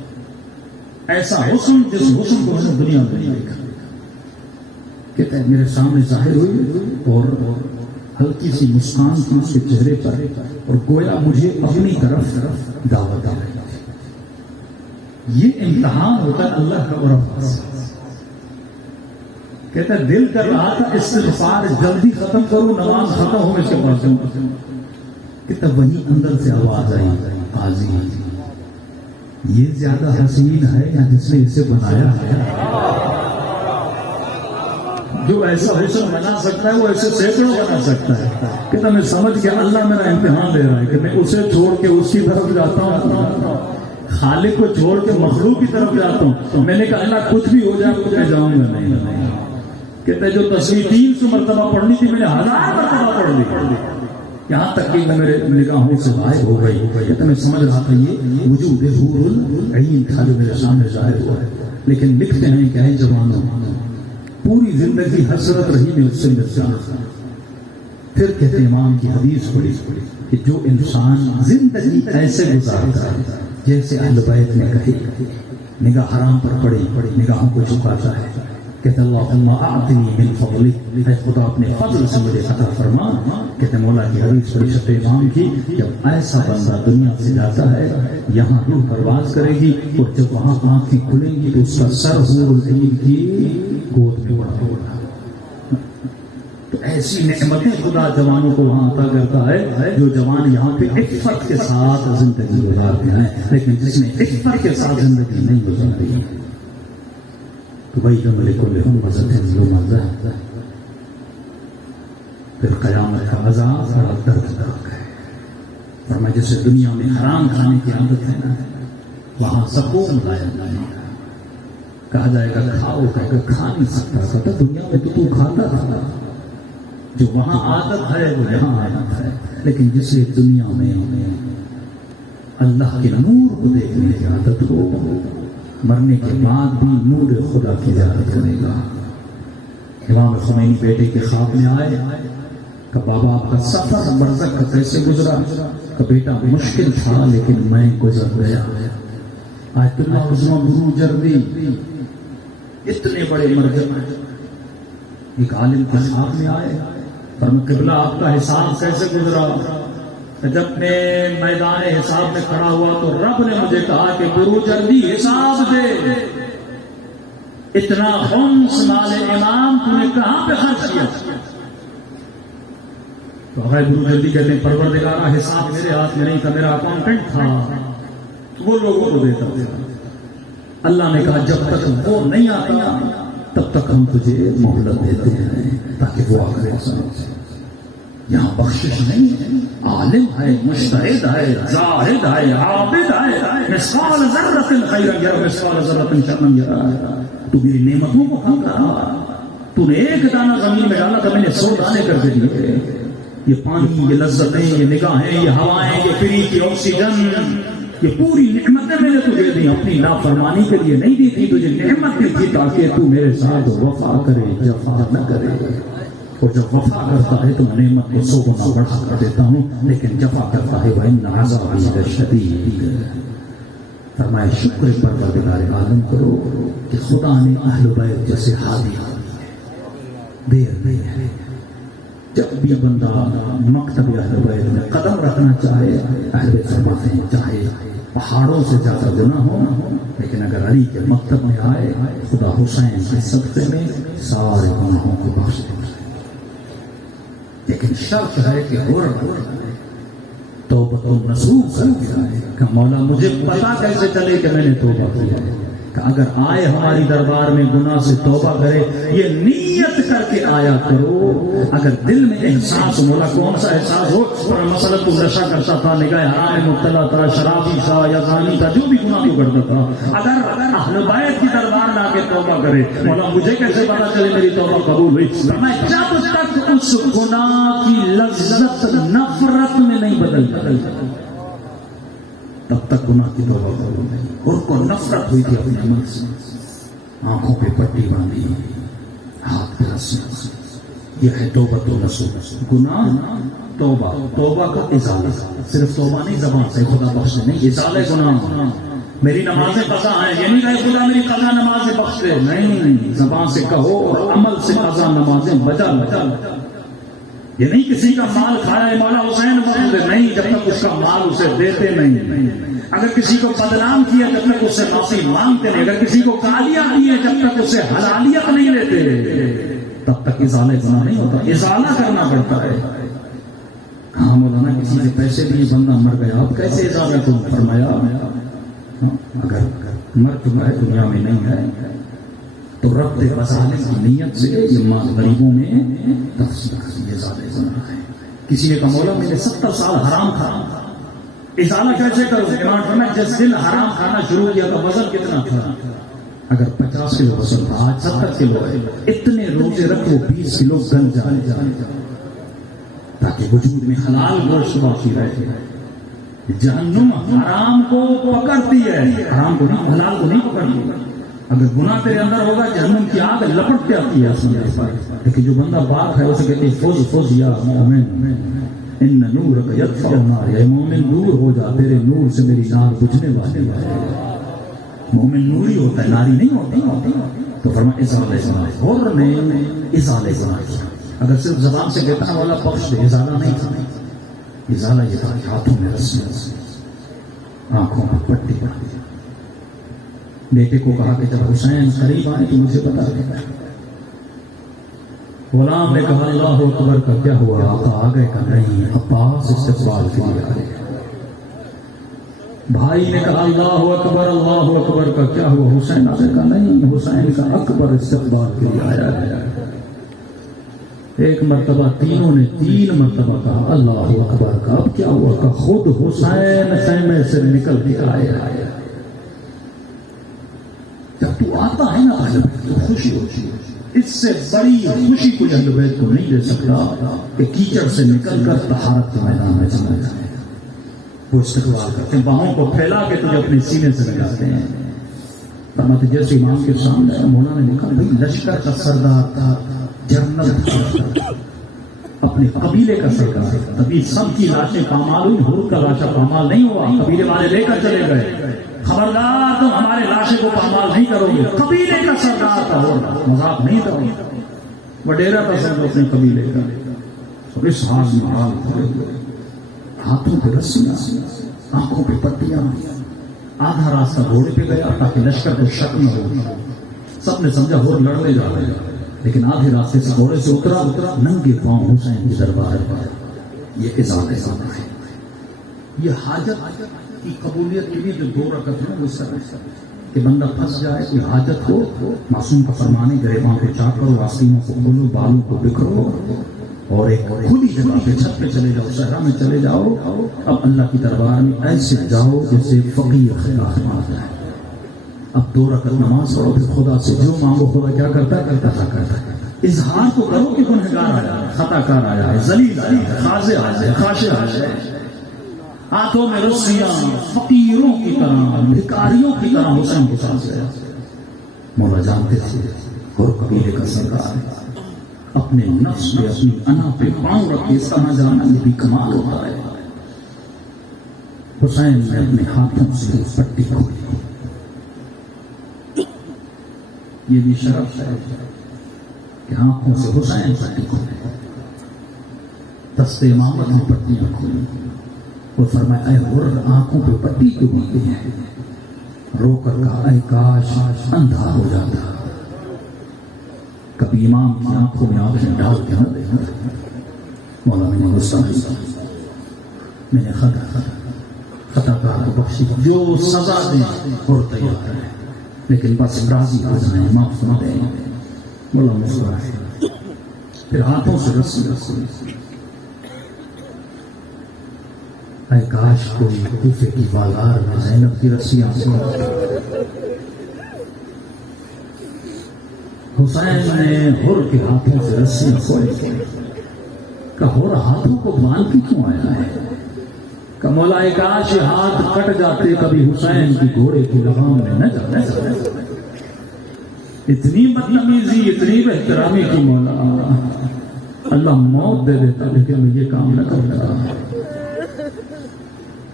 ایسا حسن جس حسن کو ہم دنیا میں نہیں دیکھا۔ کہتا ہے میرے سامنے ظاہر ہوئی اور ہلکی سی مسکان تھی اس کے چہرے پر اور گویا مجھے اپنی طرف دعوت آ رہی تھی۔ یہ امتحان ہوتا ہے اللہ کا اور افاظ۔ کہتا ہے دل کر رہا تھا استغفار جلدی ختم کروں، نماز ختم ہو اس کے پاس جاؤں۔ کہتا وہی اندر سے آواز آئی قاضی یہ زیادہ حسین ہے یا جس نے اسے بنایا ہے؟ جو ایسا حسن بنا سکتا ہے وہ ایسے سینکڑوں بنا سکتا ہے. کہتا میں سمجھ کے اللہ میرا امتحان دے رہا ہے کہ میں اسے چھوڑ کے اس کی طرف جاتا ہوں، خالق کو چھوڑ کے مخلوق کی طرف جاتا ہوں. میں نے کہا اللہ کچھ بھی ہو جائے تو میں جاؤں گا نہیں. کہتے جو تصویر 300 مرتبہ پڑھنی تھی میں نے 1000 مرتبہ پڑھ لی، یہاں تک کہ میرے نگاہوں سے غائب ہو گئی. کہتے میں سمجھ رہا تھا یہ وجود حور العین تھا جو میرے سامنے ظاہر ہوا ہے. لیکن لکھتے ہیں کہ اے جوانوں پوری زندگی حسرت رہی میں اس سے مل جانا. پھر کہتے امام کی حدیث پڑھی کہ جو انسان زندگی ایسے گزارتا ہے جیسے اہل بیت نے کہی، نگاہ حرام پر پڑی نگاہوں کو جھکاتا ہے. کہتے اللہم اعطنی من فضلک، اے خدا اپنے فضل سے مجھے عطا فرما. کہتے مولا کی حدیث پڑھی شب امام کی، جب ایسا بندہ دنیا سے جاتا ہے یہاں روح پرواز کرے گی اور جب وہاں آنکھیں کھلیں گی تو اس کا سر حور العین کی گود میں پڑا ہوگا. تو ایسی نعمتیں خدا جوانوں کو وہاں عطا کرتا ہے جو جوان یہاں پہ عفت کے ساتھ زندگی گزارتے ہیں. لیکن جس نے عفت کے ساتھ زندگی نہیں گزاری تو بھائی جو ملک لہم وزت ہے مزہ. پھر قیامت کا عذاب بڑا دردناک ہے. اور میں جیسے دنیا میں حرام کھانے کی عادت ہے نا، وہاں سکون لایا جائے گا، کہا جائے گا کھاؤ، کہے گا کھا نہیں سکتا. کہتا دنیا میں تو کھاتا تھا، جو وہاں عادت ہے وہ یہاں عادت ہے. لیکن جسے دنیا میں اللہ کے نور کو دیکھنے کی عادت ہو، مرنے کے بعد بھی نور خدا کی زیارت کرے گا. امام خمینی بیٹے کے خواب میں آئے کہ بابا آپ کا سفر برزخ کا کیسے گزرا؟ کہ بیٹا مشکل تھا لیکن میں گزر گیا. آیت اللہ عظمہ گرو جردی اتنے بڑے مرجع ایک عالم کے خواب میں آئے اور قبلہ آپ کا حساب کیسے گزرا؟ جب میں میدان حساب میں کھڑا ہوا تو رب نے مجھے کہا کہ گرو جلدی حساب دے، اتنا خمس مال امام تو نے کہاں پہ خرچ کیا؟ تو اگر گرو جلدی کہتے ہیں پروردگارہ حساب میرے ہاتھ میں نہیں تھا، میرا اکاؤنٹنٹ تھا، وہ لوگوں کو دیتا تھا. اللہ نے کہا جب تک وہ نہیں آتا تب تک ہم تجھے مہلت دیتے ہیں تاکہ وہ آخر سمجھے. یہاں بخشش نہیں ہے، عالم ہے، مجتہد ہے، زاہد ہے، عابد ہے، مثقال ذرۃ خیرا یرا مثقال ذرۃ شرا یرا. تو میری نعمتوں کو کھاتا رہا، تو نے ایک دانہ زمین میں ڈالا تو میں نے 100 دانے کر کے دیے. یہ پانی، یہ لذتیں، یہ نگاہیں، یہ ہوائیں، یہ فری کی آکسیجن، یہ پوری نعمتیں میں نے تجھے دی. اپنی نافرمانی کے لیے نہیں دی تھی، تجھے نعمت دی تھی تاکہ تو میرے ساتھ وفا کرے، جفا نہ کرے. اور جب وفا کرتا ہے تو نعمت کو 100 گنا بڑھا کر دیتا ہوں، لیکن جفا کرتا ہے وَإِنَّ عَذَابِي لَشَدِيدٌ. فرمایا شکر پروردگار عالم کرو کہ خدا نے اہل بیت جیسے ہادی دیر ہے. جب بھی بندہ مکتب اہل بیت میں قدم رکھنا چاہے، اہل بیت فرماتے ہیں چاہے پہاڑوں سے زیادہ گناہ ہو، لیکن اگر علی کے مکتب میں آئے خدا حسین کے صدقے میں سارے گناہوں کو بخش دے. لیکن شرط ہے کہ توبہ نصوح کر کے آئے. کہ مولا مجھے پتا کیسے چلے کہ میں نے توبہ کیا ہے؟ کہ اگر آئے ہماری دربار میں گناہ سے توبہ کرے، یہ نیت کر کے آیا کرو. اگر دل میں احساس، مولا کون سا احساس ہو، مثلا تو نشہ کرتا تھا، نگاہ حرام میں مبتلا تھا، شرابی تھا یا زانی تھا، جو بھی گناہ تو کرتا تھا، اگر اہل بیت کی دربار لا کے توبہ کرے، مولا مجھے کیسے پتا چلے میری توبہ قبول ہوئی؟ میں جب تک اس گناہ کی لذت نفرت میں نہیں بدل تب تک گناہ کی توبہ قبول نہیں. اور کو نفرت ہوئی تھی اپنے عمل سے، آنکھوں پہ پٹی باندھی، ہاتھ پہ رسی. یہ ہے توبہ نصوح. گناہ توبہ، توبہ کا ازالہ. صرف توبہ نہیں زبان سے خدا بخش دے، نہیں، ازالہ گناہ. میری نمازیں قضا ہیں، یہ نہیں کہ خدا میری قضا نمازیں بخش دے، نہیں، زبان سے کہو اور عمل سے قضا نمازیں بجا. یہ نہیں کسی کا مال کھایا ہے مولا حسین بخش دے، نہیں، جب تک اس کا مال اسے دیتے نہیں. اگر کسی کو بدنام کیا جب تک اس سے معافی مانگتے نہیں. اگر کسی کو گالیاں دی ہے جب تک اس سے حلالیت نہیں لیتے تب تک ازالہ گناہ نہیں ہوتا. ازالہ کرنا پڑتا ہے. ہاں مولانا کسی سے پیسے بھی بندہ مر گیا، اب کیسے ازالہ تم؟ فرمایا اگر مر چکا ہے دنیا میں نہیں ہے تو رب مظالم کی نیت سے یہ مال غریبوں میں تقسیم یہ زیادہ گناہ ہے. کسی نے کہا مولا میں نے 70 سال حرام کھایا، ازالہ کیسے کروں؟ امام فرمایا جس دن حرام کھانا شروع کیا تو وزن کتنا تھا؟ اگر 50 کلو وزن تھا آج 70 کلو ہے. اتنے روزے رکھو 20 کلو گل جائے تاکہ وجود میں حلال گوشت باقی رہے. جہنم حرام کو پکڑتی ہے، حرام کو نہیں، حلال کو نہیں پکڑتی. اگر گناہ تیرے اندر ہوگا جہنم کی آگ لپٹ کے آتی ہے. لیکن جو بندہ پاک ہے اسے کہتے ہیں فوز فوز یا مومن ان نورک یطفئ نار، اے مومن دور ہو جا، تیرے نور سے میری نار بجھنے والی ہے. مومن نوری ہوتا ہے، ناری نہیں ہوتی. تو فرمایا ازالہ گناہ. اور نے ازالہ گناہ کیا. اگر صرف زبان سے کہتا ہے والا بخش دے، ازالہ نہیں تھا. ازالہ یہ تھا کہ ہاتھوں میں رسی، آنکھوں میں پٹی پڑ دی. بیٹے کو کہا کہ جب حسین قریب آئے تو مجھے بتا دیں. غلام نے کہا اللہ اکبر کا کیا ہوا؟ آقا آ گئے کا نہیں، عباس استقبال کے لیے آئے. بھائی نے کہا اللہ اکبر کا کیا ہوا؟ حسین آ گئے کا نہیں، حسین کا اکبر استقبال کے لیے آیا ہے. ایک مرتبہ تینوں نے 3 مرتبہ کہا اللہ اکبر کا. اب کیا ہوا؟ کہ خود حسین خیمے سے نکل کے آیا. جب تو آتا ہے نا اہل بیت تو خوشی ہوتی ہے. اس سے بڑی خوشی کوئی اہل بیت کو نہیں دے سکتا کہ کیچڑ سے نکل کر طہارت کے میدان میں چلا جائے. وہ استقبال کرتے ہیں، باہوں کو پھیلا کے تجھے اپنے سینے سے لگاتے ہیں. فرماتے جیسے امام کے سامنے مولانا نے لکھا بھائی لشکر کا سردار تھا، جنرل تھا، اپنے قبیلے کا سردار. تبھی سب کی لاشیں پامال ہوئی، حور کا لاشا پامال نہیں ہوا. قبیلے والے لے کر چلے گئے، خبردار تم ہمارے لاشے کو پامال نہیں کرو گے. قبیلے کا سردار تھا، مذاق نہیں تھا. وڈیرا کا سردار اپنے قبیلے کا. اس حال میں حال کھڑے ہوئے، ہاتھوں پہ رسیاں، آنکھوں پہ پٹیاں. آدھا راستہ گھوڑے پہ گیا تاکہ لشکر کو شک نہ ہو. سب نے سمجھا وہ لڑنے جا رہے ہیں، لیکن آدھے راستے سے گھوڑے سے اترا ننگے پاؤں حسین کے دربار پر. یہ ازالہ ہے. یہ حاجت کی قبولیت کے لیے جو 2 رکعت ہے وہ سر کہ بندہ پھنس جائے، کوئی حاجت ہو، معصوم کا فرمانے گریباں کو چاک کرو، آستینوں کو کھولو، بالوں کو بکھرو اور ایک کھلی جگہ پہ چھت پہ چلے جاؤ، صحرا میں چلے جاؤ. اب اللہ کی دربار میں ایسے جاؤ جیسے فقیر خلاف مانگتا ہے. اب 2 رکعت نماز پڑھو، پھر خدا سے جو مانگو خدا کیا کرتا ہے؟ اظہار تو کرو کہ گنہگار آیا ہے، خطا کار آیا ہے، ذلیل آیا ہے، خاضع آیا ہے، خاشع آیا ہے. ہاتھوں میں رسیاں، فقیروں کی طرح، بھکاریوں کی طرح حسین کے ساتھ گیا. مولا جانتے تھے اور قبیلے کا سردار اپنے نفس پہ، اپنی انا پہ پاؤں رکھ کے اس کا نہ جانا یہ بھی کمال ہوتا ہے. حسین نے اپنے ہاتھوں سے پٹی کھولی. یہ بھی شرف ہے کہ آنکھوں سے حسین پٹی کھولے، دستے امامت میں پٹیاں کھولی. وہ فرمایا اے حر آنکھوں پہ پٹی کیوں باندھی ہے؟ رو کر کہا اے کاش اندھا ہو جاتا. کبھی امام کی آنکھوں میں آنکھیں ڈال کے نہ دیکھا. مولا میں نے غصہ نہیں، میں نے خطا کار کو بخشی، جو سزا دیں اور تیار ہے، لیکن بس راضی ہو جائیں، معاف نہ دیں. مولا مسکرائے، پھر ہاتھوں سے رسی اے کاش کوئی کوفے کی بازار میں زینب کی رسیاں سے. حسین نے حر کے ہاتھوں سے رسیاں کھولی کہ حر ہاتھوں کو باندھ کے کیوں آیا ہے؟ کہ مولا اے کاش ہاتھ کٹ جاتے کبھی حسین کی گھوڑے کی لگام میں نہ جاتے. اتنی بدتمیزی، اتنی احترامی کی مولا. اللہ موت دے دیتا لیکن میں یہ کام نہ کرتا.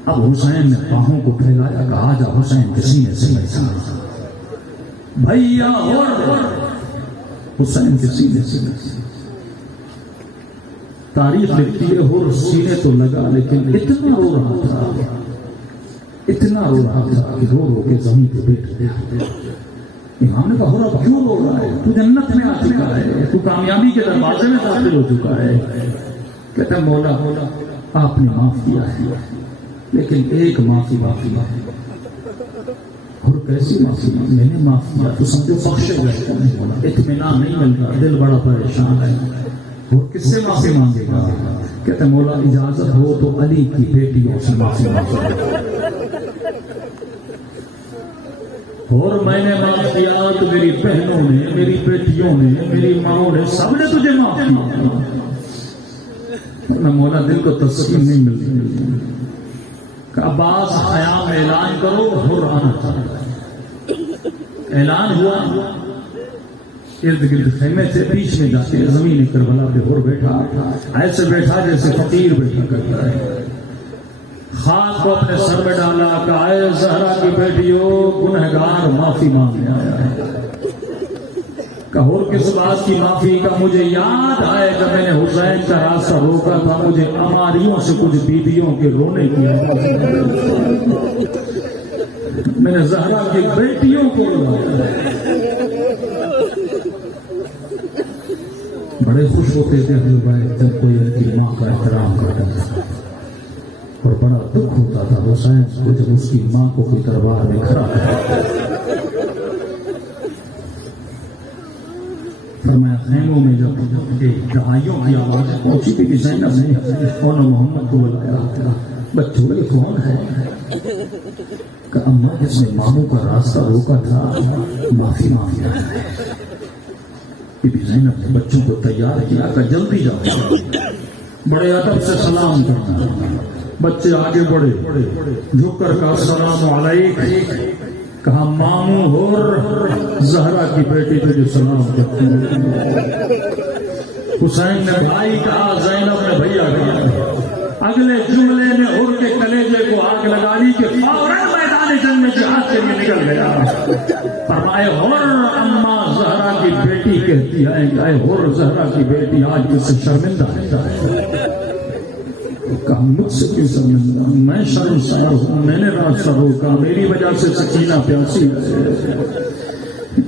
اب حسین نے باہوں کو پھیلایا، کہا جا حسین کے سینے سے بیٹھا. بھیا حسین کے سینے سے تاریخ لکھتی ہے حر سینے تو لگا لیکن اتنا رو رہا تھا کہ رو رو کے زمین پہ بیٹھ گیا. امام نے کہا حر اب کیوں رو رہا ہے؟ تو جنت میں آ چکا ہے، تو کامیابی کے دروازے میں داخل ہو چکا ہے. کہتا مولا آپ نے معاف کیا ہے لیکن ایک معافی باقی ہے. اور کیسی معافی؟ میں نے معاف کیا تو سمجھو بخشے گئے، اطمینان نہیں مل رہا، دل بڑا پریشان ہے، اور کس سے معافی مانگے گا؟ کہتے مولا اجازت ہو تو علی کی بیٹیوں سے معافی مانگے، اور میں نے معاف کیا تو میری بہنوں نے، میری بیٹیوں نے، میری ماں نے، سب نے تجھے معاف کیا۔ مولا دل کو تسکین نہیں ملتی کہ عباس خیام اعلان کرو حر آنا چاہتا ہے۔ اعلان ہوا، ارد گرد خیمے سے بیچ میں جا کے زمین کربلا پہ حر بیٹھا، ایسے بیٹھا جیسے فقیر بیٹھا کرتا ہے، خاک کو اپنے سر میں ڈالا کہ اے زہرا کی بیٹیوں، گنہگار معافی مانگنے آیا ہے۔ اور کس بات کی معافی کا؟ مجھے یاد آئے جب میں نے حسین کا راستہ روکا تھا، مجھے اماریوں سے کچھ بیویوں کے رونے کی آواز میں نے زہرا کی بیٹیوں کو بڑے خوش ہوتے تھے جب کوئی ان کی ماں کا احترام کرتا تھا، اور بڑا دکھ ہوتا تھا حسین کو جب اس کی ماں کو کوئی دربار میں کھڑا کرتا۔ فرمایا خیموں میں جب دہائیوں کی آواز پہنچی کہ زینب نے کون محمد کو بلایا، بچوں یہ کون ہے؟ کہ اماں جس نے ماموں کا راستہ روکا تھا معافی مانگا ہے۔ بی بی زینب نے بچوں کو تیار کیا کہ جلدی جاؤ، بڑے ادب سے سلام کرنا۔ بچے آگے بڑھے، جھک کر کہا السلام علیک، کہا ماموں ہور زہرا کی بیٹی تجھے سلام کرتی ہے۔ حسین نے بھائی کہا، زینب نے بھیا کہا۔ اگلے جملے میں ہور کے کلیجے کو آگ لگا لی کہ فوراً میدان جنگ میں جہاد کے لیے نکل گیا۔ فرمائے ہور اماں زہرا کی بیٹی کہتی ہے کہ اے ہور زہرا کی بیٹی آج کس سے شرمندہ ہے؟ کہا مجھ سے کیوں شرمندہ؟ میں شرمسار ہوں، میں نے راستہ روکا، میری وجہ سے سکینہ پیاسی ہے۔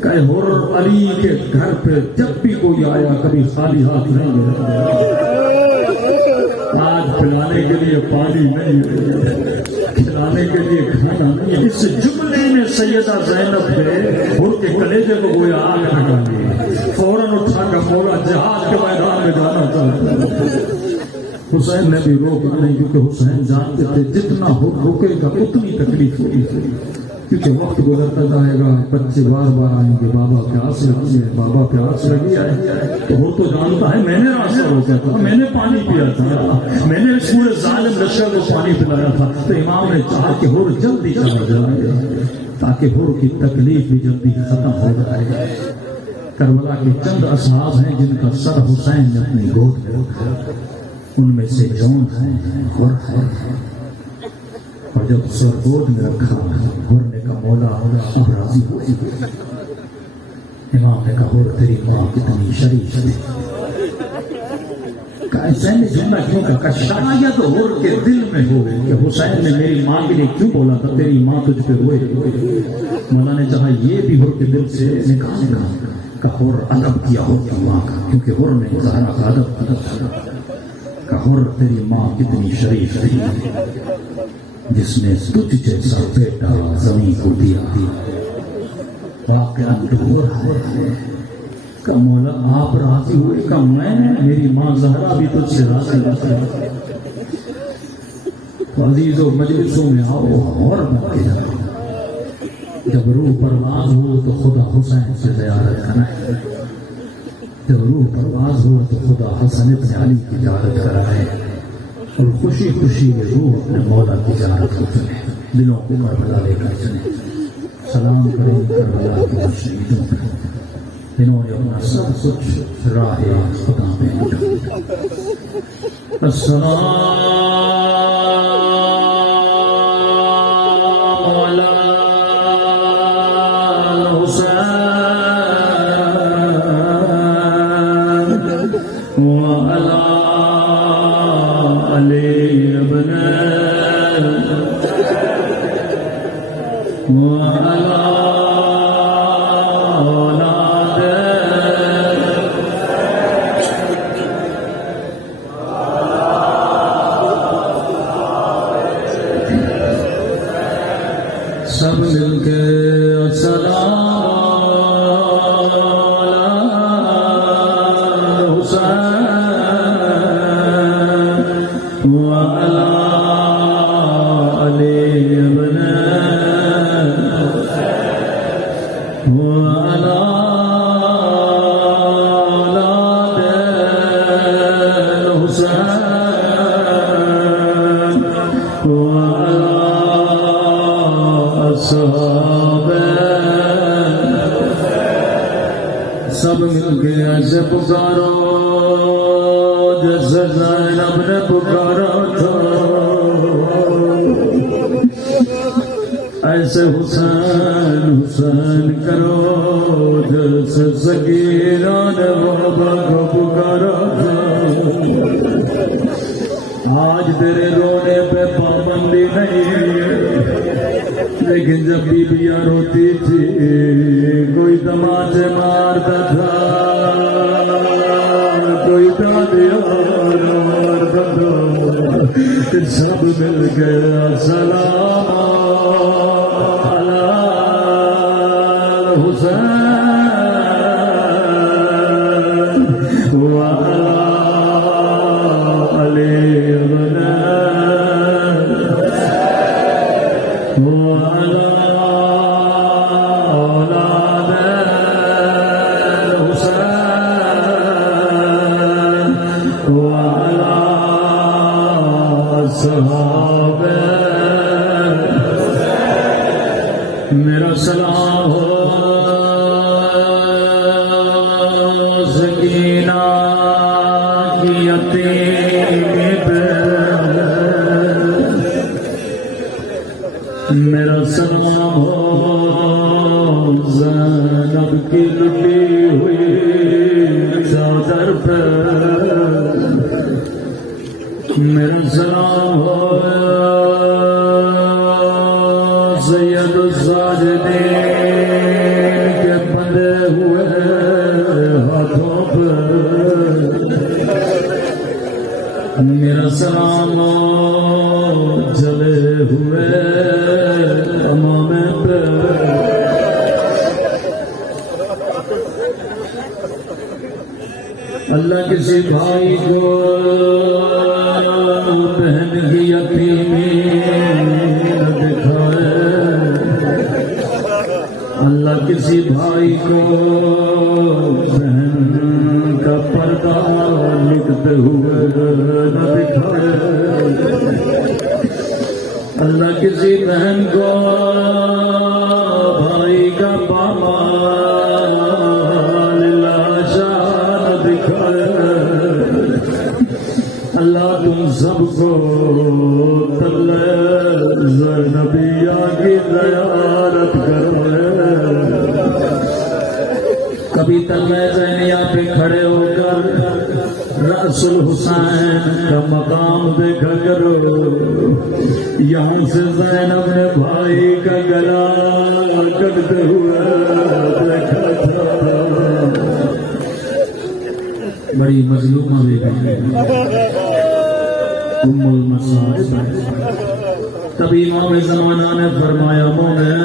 کہ ہر علی کے گھر پہ جب بھی کوئی آیا کبھی خالی ہاتھ نہیں گیا، آج پلانے کے لیے پانی نہیں ہے، کھلانے کے لیے کھانا نہیں ہے۔ اس جملے میں سیدہ زینب نے ہر کے کلیجے کو گویا آگ لگا لی، فوراً اٹھا کر مولا جہاد کے میدان میں جانا چاہتا ہے۔ حسین نے بھی روکا نہیں، کیونکہ حسین جانتے تھے جتنا ہو روکے گا اتنی تکلیف ہوگی، کیونکہ وقت گزرتا جائے گا، بچے بار بار آئیں گے، بابا پیاس لگی ہے، بابا پیاس لگی ہے، تو وہ تو جانتا ہے میں نے راستہ روکا تھا، میں نے پانی پیا تھا، میں نے اس پورے ظالم لشکر کو پانی پلایا تھا۔ تو امام نے چاہا کہ ہور جلدی چلا جائے تاکہ ہور کی تکلیف بھی جلدی ختم ہو جائے۔ کربلا کے چند اصحاب ہیں جن کا سر حسین نے اپنی گود میں رکھا، ان میں سے جون ہے اور ہے، اور جب سر گود میں رکھا ہور نے کہا مولا اب راضی ہوئی۔ امام نے کہا ہور تیری ماں کتنی شریف ہے۔ کہا حسین نے جملہ کیوں کہا؟ شاید ہور کے دل میں ہو کہ حسین نے میری ماں کے لیے کیوں بولا تھا تیری ماں تجھ پہ روئے۔ مولا نے چاہا یہ بھی ہور کے دل سے نکالے گا کہ ہور ادب کیا ہور کی ماں کا، کیونکہ ہور نے زہرا کا ادب کیا کہ ہور تیری ماں کتنی شریف تھی جس نے تجھ جیسا بیٹا زمین کو دیا۔ واقعہ دور ہے کہ مولا آپ راضی ہوئے کہ میں میری ماں زہرا بھی تجھ سے راضی ہے۔ عزیزو مجلسوں میں آؤ اور بن کے جاؤ، جب روح پرواز ہو تو خدا حسین سے زیارت کرائے، جب روح پرواز ہو تو خدا حسن ابن علی کی زیارت کرائے، اور خوشی خوشی روح اپنے مولا کی زیارت کو چلے، دلوں کو کربلا لے کر چلے۔ سلام کریں کربلا کے شہیدوں پہ جنہوں نے اپنا سب کچھ راہ خدا میں لٹا۔ السلام علی وعلى علي بن وعلى أولاد سب مل کے أصحابه سب مل کے ایسے پکارو جیسے زینب نے پکارا تھا ایسے حسین حسین کرو جیسے سکینہ نے بابا کو پکارا تھا آج تیرے رونے پہ پابندی نہیں ہے لیکن جب بیویاں روتی تھی کوئی تماچے مارتا تھا کوئی دادیاں مارتا تھا سب مل گیا سلام علی حسین وعلی علی ابن وعلى أولاد الحسين وعلى أصحابه میرا سلام ہو سکینہ کی یتیمی پہ میرا سلام ہو زینب کی لٹی ہوئی چادر پہ میرا سلام ہو سید الساجدین کے بندے ہوئے ہاتھوں پہ میرا سلام ہو جلے ہوئے اللہ کسی بھائی کو بہن کی یتیمی نہ دکھائے اللہ کسی بھائی کو بہن کا پردہ لکھتے ہوئے نہ دکھائے اللہ کسی بہن کو بھائی کا پامال لاشا نہ دکھائے اللہ تم سب کو تلے زینبیہ کی زیارت کروائے کبھی تلے زینیہ پہ کھڑے ہو کر رأس الحسین کا مقام دیکھا کرو یہاں سے زینب نے بھائی کا گلا کٹتے ہوئے دیکھا تھا بڑی مظلومہ بیگم ام المصائب تبھی امام زمانہ نے فرمایا مومن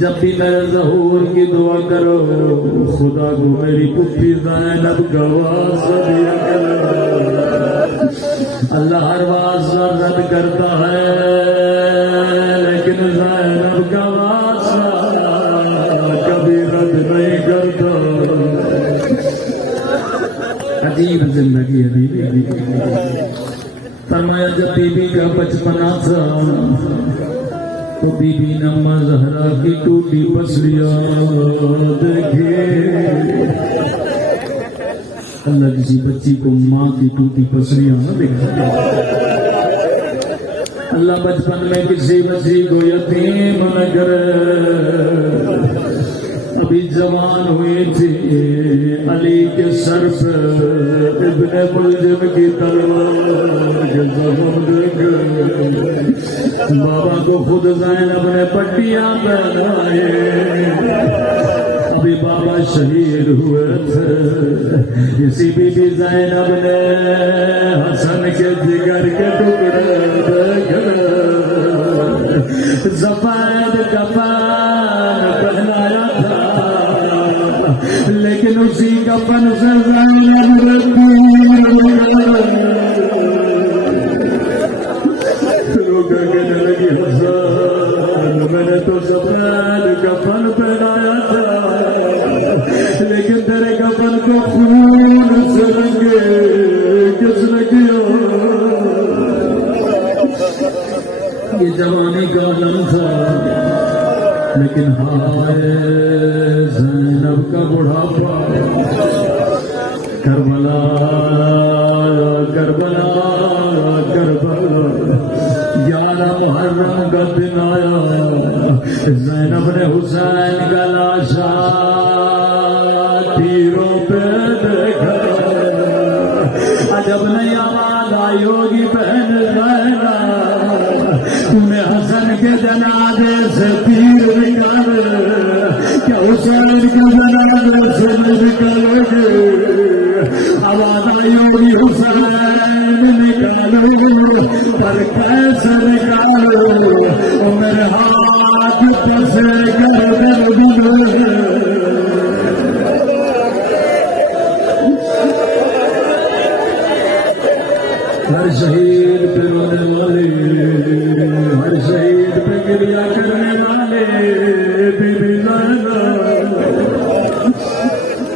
جب بھی میرے ظہور کی دعا کرو خدا کو میری پپی زینب کا واسطہ دیا کرو اللہ ہر واسطہ رد کرتا ہے لیکن زینب کا واسطہ کبھی رد نہیں کرتا عجیب زندگی ہے بیوی فرمایا جب بیوی کا بچپنا تھا تو بی بی نما زہرا کی ٹوٹی پسلیاں دیکھے اللہ کسی بچی کو ماں کی ٹوٹی پسلیاں نہ دیکھا اللہ بچپن میں کسی بچی کو یتیم نہ کرے ابھی جوان ہوئی تھی علی کے سر پہ ابن ملجم کی تلوار کے زخم دیکھ بابا کو خود زینب نے پٹیاں پہنائے ابھی بابا شہید ہوئے تھے اسی بی بی زینب نے حسن کے جگر کے ٹکڑے دیکھ سفید کفن پہنایا تھا لیکن اسی کفن سے کہنے لگی حسن میں نے تو سفید کفن پہنایا تھا لیکن تیرے کفن کو خون سے رنگے کس نے کیا یہ جوانی کا دن تھا، لیکن ہائے زینب کا بڑھاپا، کربلا کربلا کربلا، 11 محرم کا دن آیا، زینب نے حسین کا لاشا تیروں پہ دیکھا، عجب نہیں آواز آئی ہوگی بہن زینب، تم نے حسن کے جنازے سے تیر نکالے، کیا حسین کے جنازے سے نکالے گے؟ آواز آئی ہوگی حسین نکالو، پر کیسے نکالو؟ وہ میرے ہاتھ پسے کر دے، ہر شہید پہ رونے والے، ہر شہید پہ گریا کرنے والے، بی بی زینب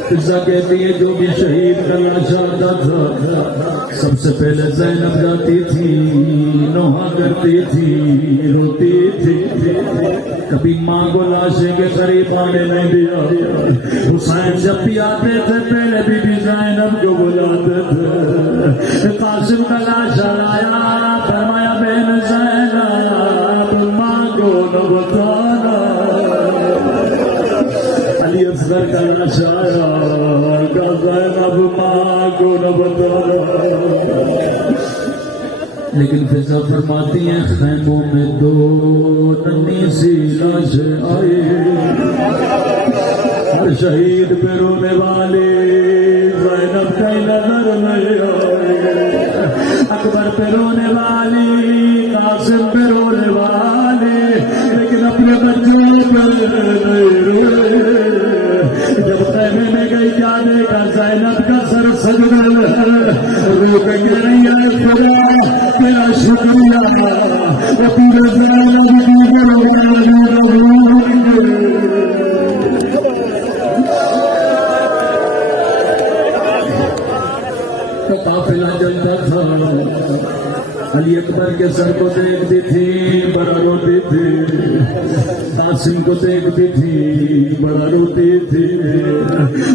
قصہ کہتی ہے جو بھی شہید کرنا چاہتا تھا سب سے پہلے زینب جاتی تھی، نوحہ کرتی تھی، روتی تھی، کبھی ماں کو لاشے کے قریب آنے نہیں دیا۔ حسین جب بھی آتے تھے پہلے بی بی زینب کو بلاتے تھے، قاسم کا لاشا لایا، فرمایا بہن زینب ماں کو نہ بتانا، علی اصغر کا لاشا آیا، کہ زینب ماں کو نہ بتانا، لیکن فضا فرماتی ہیں خیموں میں 2 ننھی سی لاشیں آئی، ہر شہید پہ رونے والی زینب کا نظر نہیں آئی، اکبر پہ رونے والی، قاسم پہ رونے والی، لیکن اپنے بچوں پہ نہیں روئے۔ جب خیمے میں گئی کیا دیکھا؟ زینب کا سر سجدہ رو کے کہہ رہی ہے خدا تیرا شکریہ، وہ پورے زینب کی تو قافلہ چلتا تھا، علی اکبر کے سر کو دیکھتی تھی بڑا روتی تھی، قاسم کو دیکھتی تھی بڑا روتی تھی،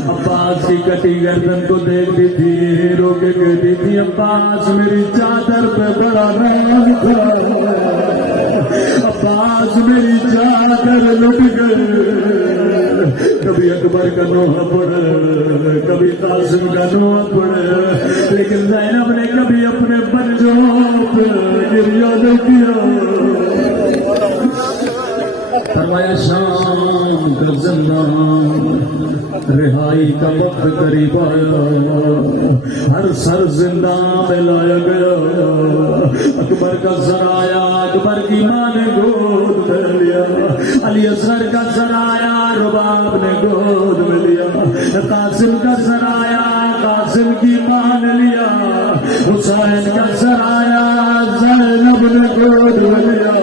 عباس کی کٹی گردن کو دیکھتی تھی رو کے کہتی تھی عباس میری چادر پہ بڑا رنگ تھا، عباس میری چادر لٹ گئی۔ کبھی اکبر کا نوحہ پڑے، کبھی قاسم کا نوحہ پڑے، لیکن زینب نے کبھی اپنے بچوں پہ گریہ نہ کیا۔ فرمایا شام کا زندان، رہائی کا وقت قریب آیا، ہر سر زندان میں لایا گیا، اکبر کا سر آیا، اکبر کی ماں نے گود میں لیا، علی اصغر کا سر آیا، رباب نے گود میں لیا، قاسم کا سر آیا، قاسم کی ماں نے لیا، حسین کا سر آیا، زینب نے گود میں لیا،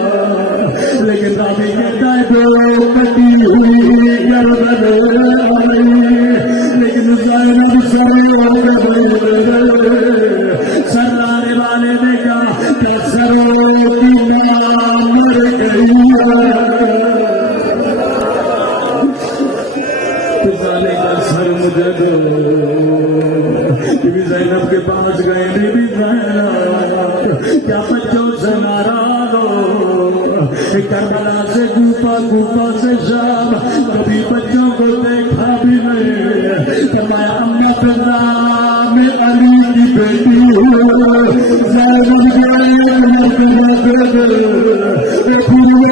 لیکن رابی کہتا ہے دو کٹی ہوئی گردن آئی، لیکن زینب سر سر لانے والے نے کہا کہ سروں کی ماں مر گئی کا سر مجھے دو۔ بی بی زینب کے پاس گئے، بی بی زینب کیا بچوں سے ناراض ہو؟ کربلا سے کوفہ، کوفہ سے شام، کبھی بچوں کو دیکھا بھی نہیں، فرمایا اما فضا میں علی کی بیٹی ہوں، زینب گئے مرتبہ دے دے، پورے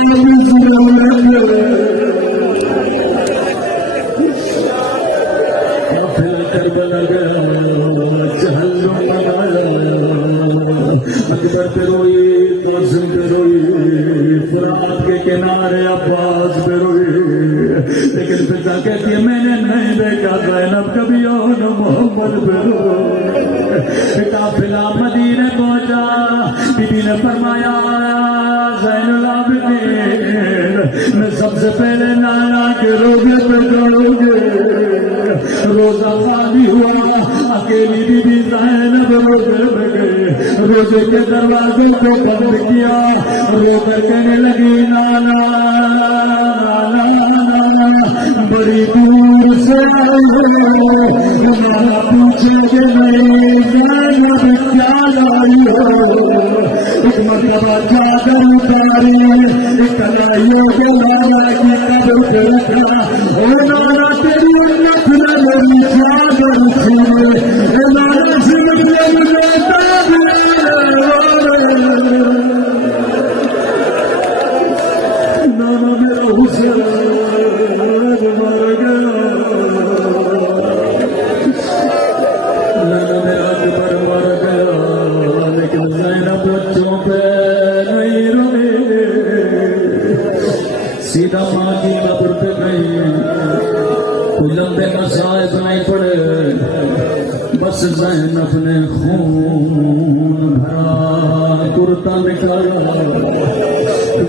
کربلا گیا، جہنم منایا، اکبر پہ روئی، قاسم پہ روئی، فرات کے کنارے عباس پہ روئی، لیکن پتا کہتی ہے میں نے نہیں دیکھا زینب کبھی اور محمد پہ روئی۔ قافلہ مدینے پہنچا، بی بی نے فرمایا زین العابدین میں سب سے پہلے نانا کے روزے پہ چڑھوں گے۔ روزہ خالی ہوا، اکیلی بی بی زینب روزے پہ گئے، روزے کے دروازے کو بند کیا، رو کر کہنے لگی نانا بڑی دور سے ہمارا پوچھے کہ نہیں زینب کیا لائی ہو، ایک مرتبہ چادر اتاری، ایک کلائیوں کے لانا کی قبر پہ رکھا، او نانا تیری امت نے میری چادر چھینے، اے نانا سمجھ لے مجھے نانا میرا حسین مر گیا، نانا میرا اکبر مر گیا، لیکن زینب بچوں پہ نہیں روئی، سیدھا ماں کی قبر پہ گئی، کوئی لمبے مسائل نہیں پڑے، بس زینب نے خون بھرا کرتا نکالا،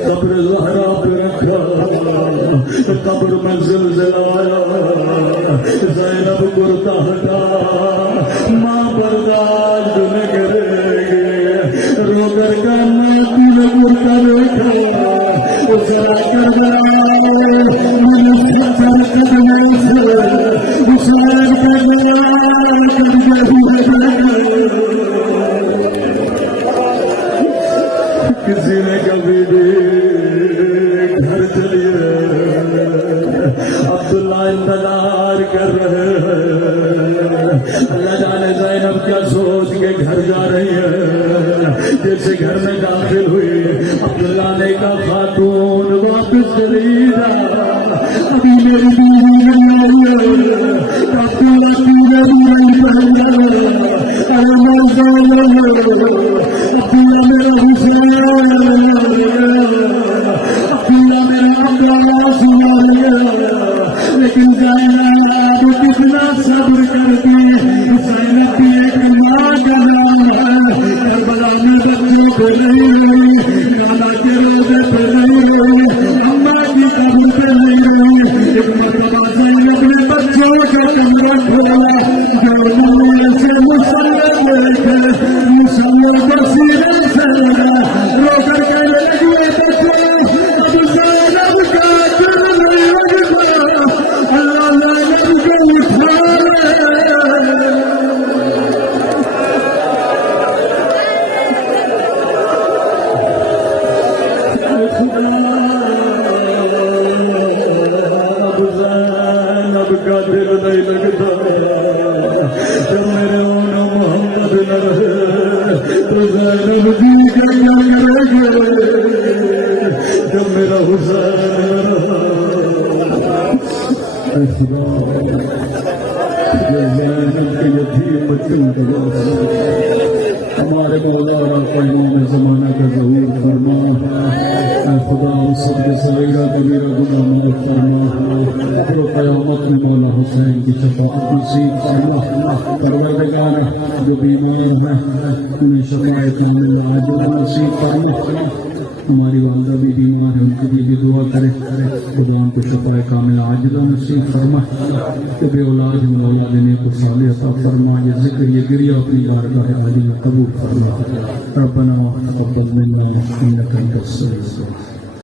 قبر زہرا پہ رکھا، قبر میں زلزلہ آیا، زینب کرتا ہٹا، ماں برداشت نہ کرے گی، رو کر کرنا دل کرتا دیکھا، اسرا کر کسی نے کبھی بھی گھر چلیے، عبداللہ انتظار کر رہے ہیں، اللہ جانے زینب کیا سوچ کے گھر جا رہی ہے، جیسے گھر میں داخل ہوئی عبداللہ نے کہا خاتون واپس چلی جا، ابھی میری بیوی نہیں آئی ہے، عبداللہ تیرے بھی نہیں پہن جائے، ارے میں عبداللہ میرا حسین، عبداللہ میرا عباس ہوا ہے، لیکن زینب کتنا صبر کرتی، زینب بھی ایک ماں کا نام ہے، کربلا میں بچوں پہ نہیں رہی، نانا کے روزے پہ نہیں رہی، اماں کی قبر پہ نہیں رہی، ایک مرتبہ زینب نے بچوں کا کمرہ کھولا، جو منہ سے مسلح دیکھے، مسلح پر سینے سے لگا، رو کر کہنے لگی بچوں اب زینب کا دل نہیں لگتا، اللہ زینب کو اٹھا لے، اب زینب کا دل نہیں لگتا، جب میرے اون محمد نہ رہے تو زینب جی کا کیا کرے گے، جب میرا حسین نہ رہا، اے خدا یہ زینب کے یتیم بچوں کا واسطہ ہمارے مولا اور امام زمانہ کا ظہور فرما، اے خدا ہم سب کے صغیرہ کبیرہ گناہ معاف فرما، پھر قیامت میں مولا حسین کی شفاعت نصیب فرما، پروردگار جو بیمار ہیں انہیں شفاعت کاملہ عاجلہ نصیب فرما، ہماری والدہ بھی بیمار ہے ان کے لیے بھی دعا کرے، خدا ان کو شفاعت کاملہ عاجلہ نصیب فرما، کہ بے اولاد میں اولاد دینے کو صالح عطا فرما، یہ ذکر یہ گریہ اپنی بارگاہ عالی میں قبول فرما، ربنا تقبل منا انک انت السمیع العلیم۔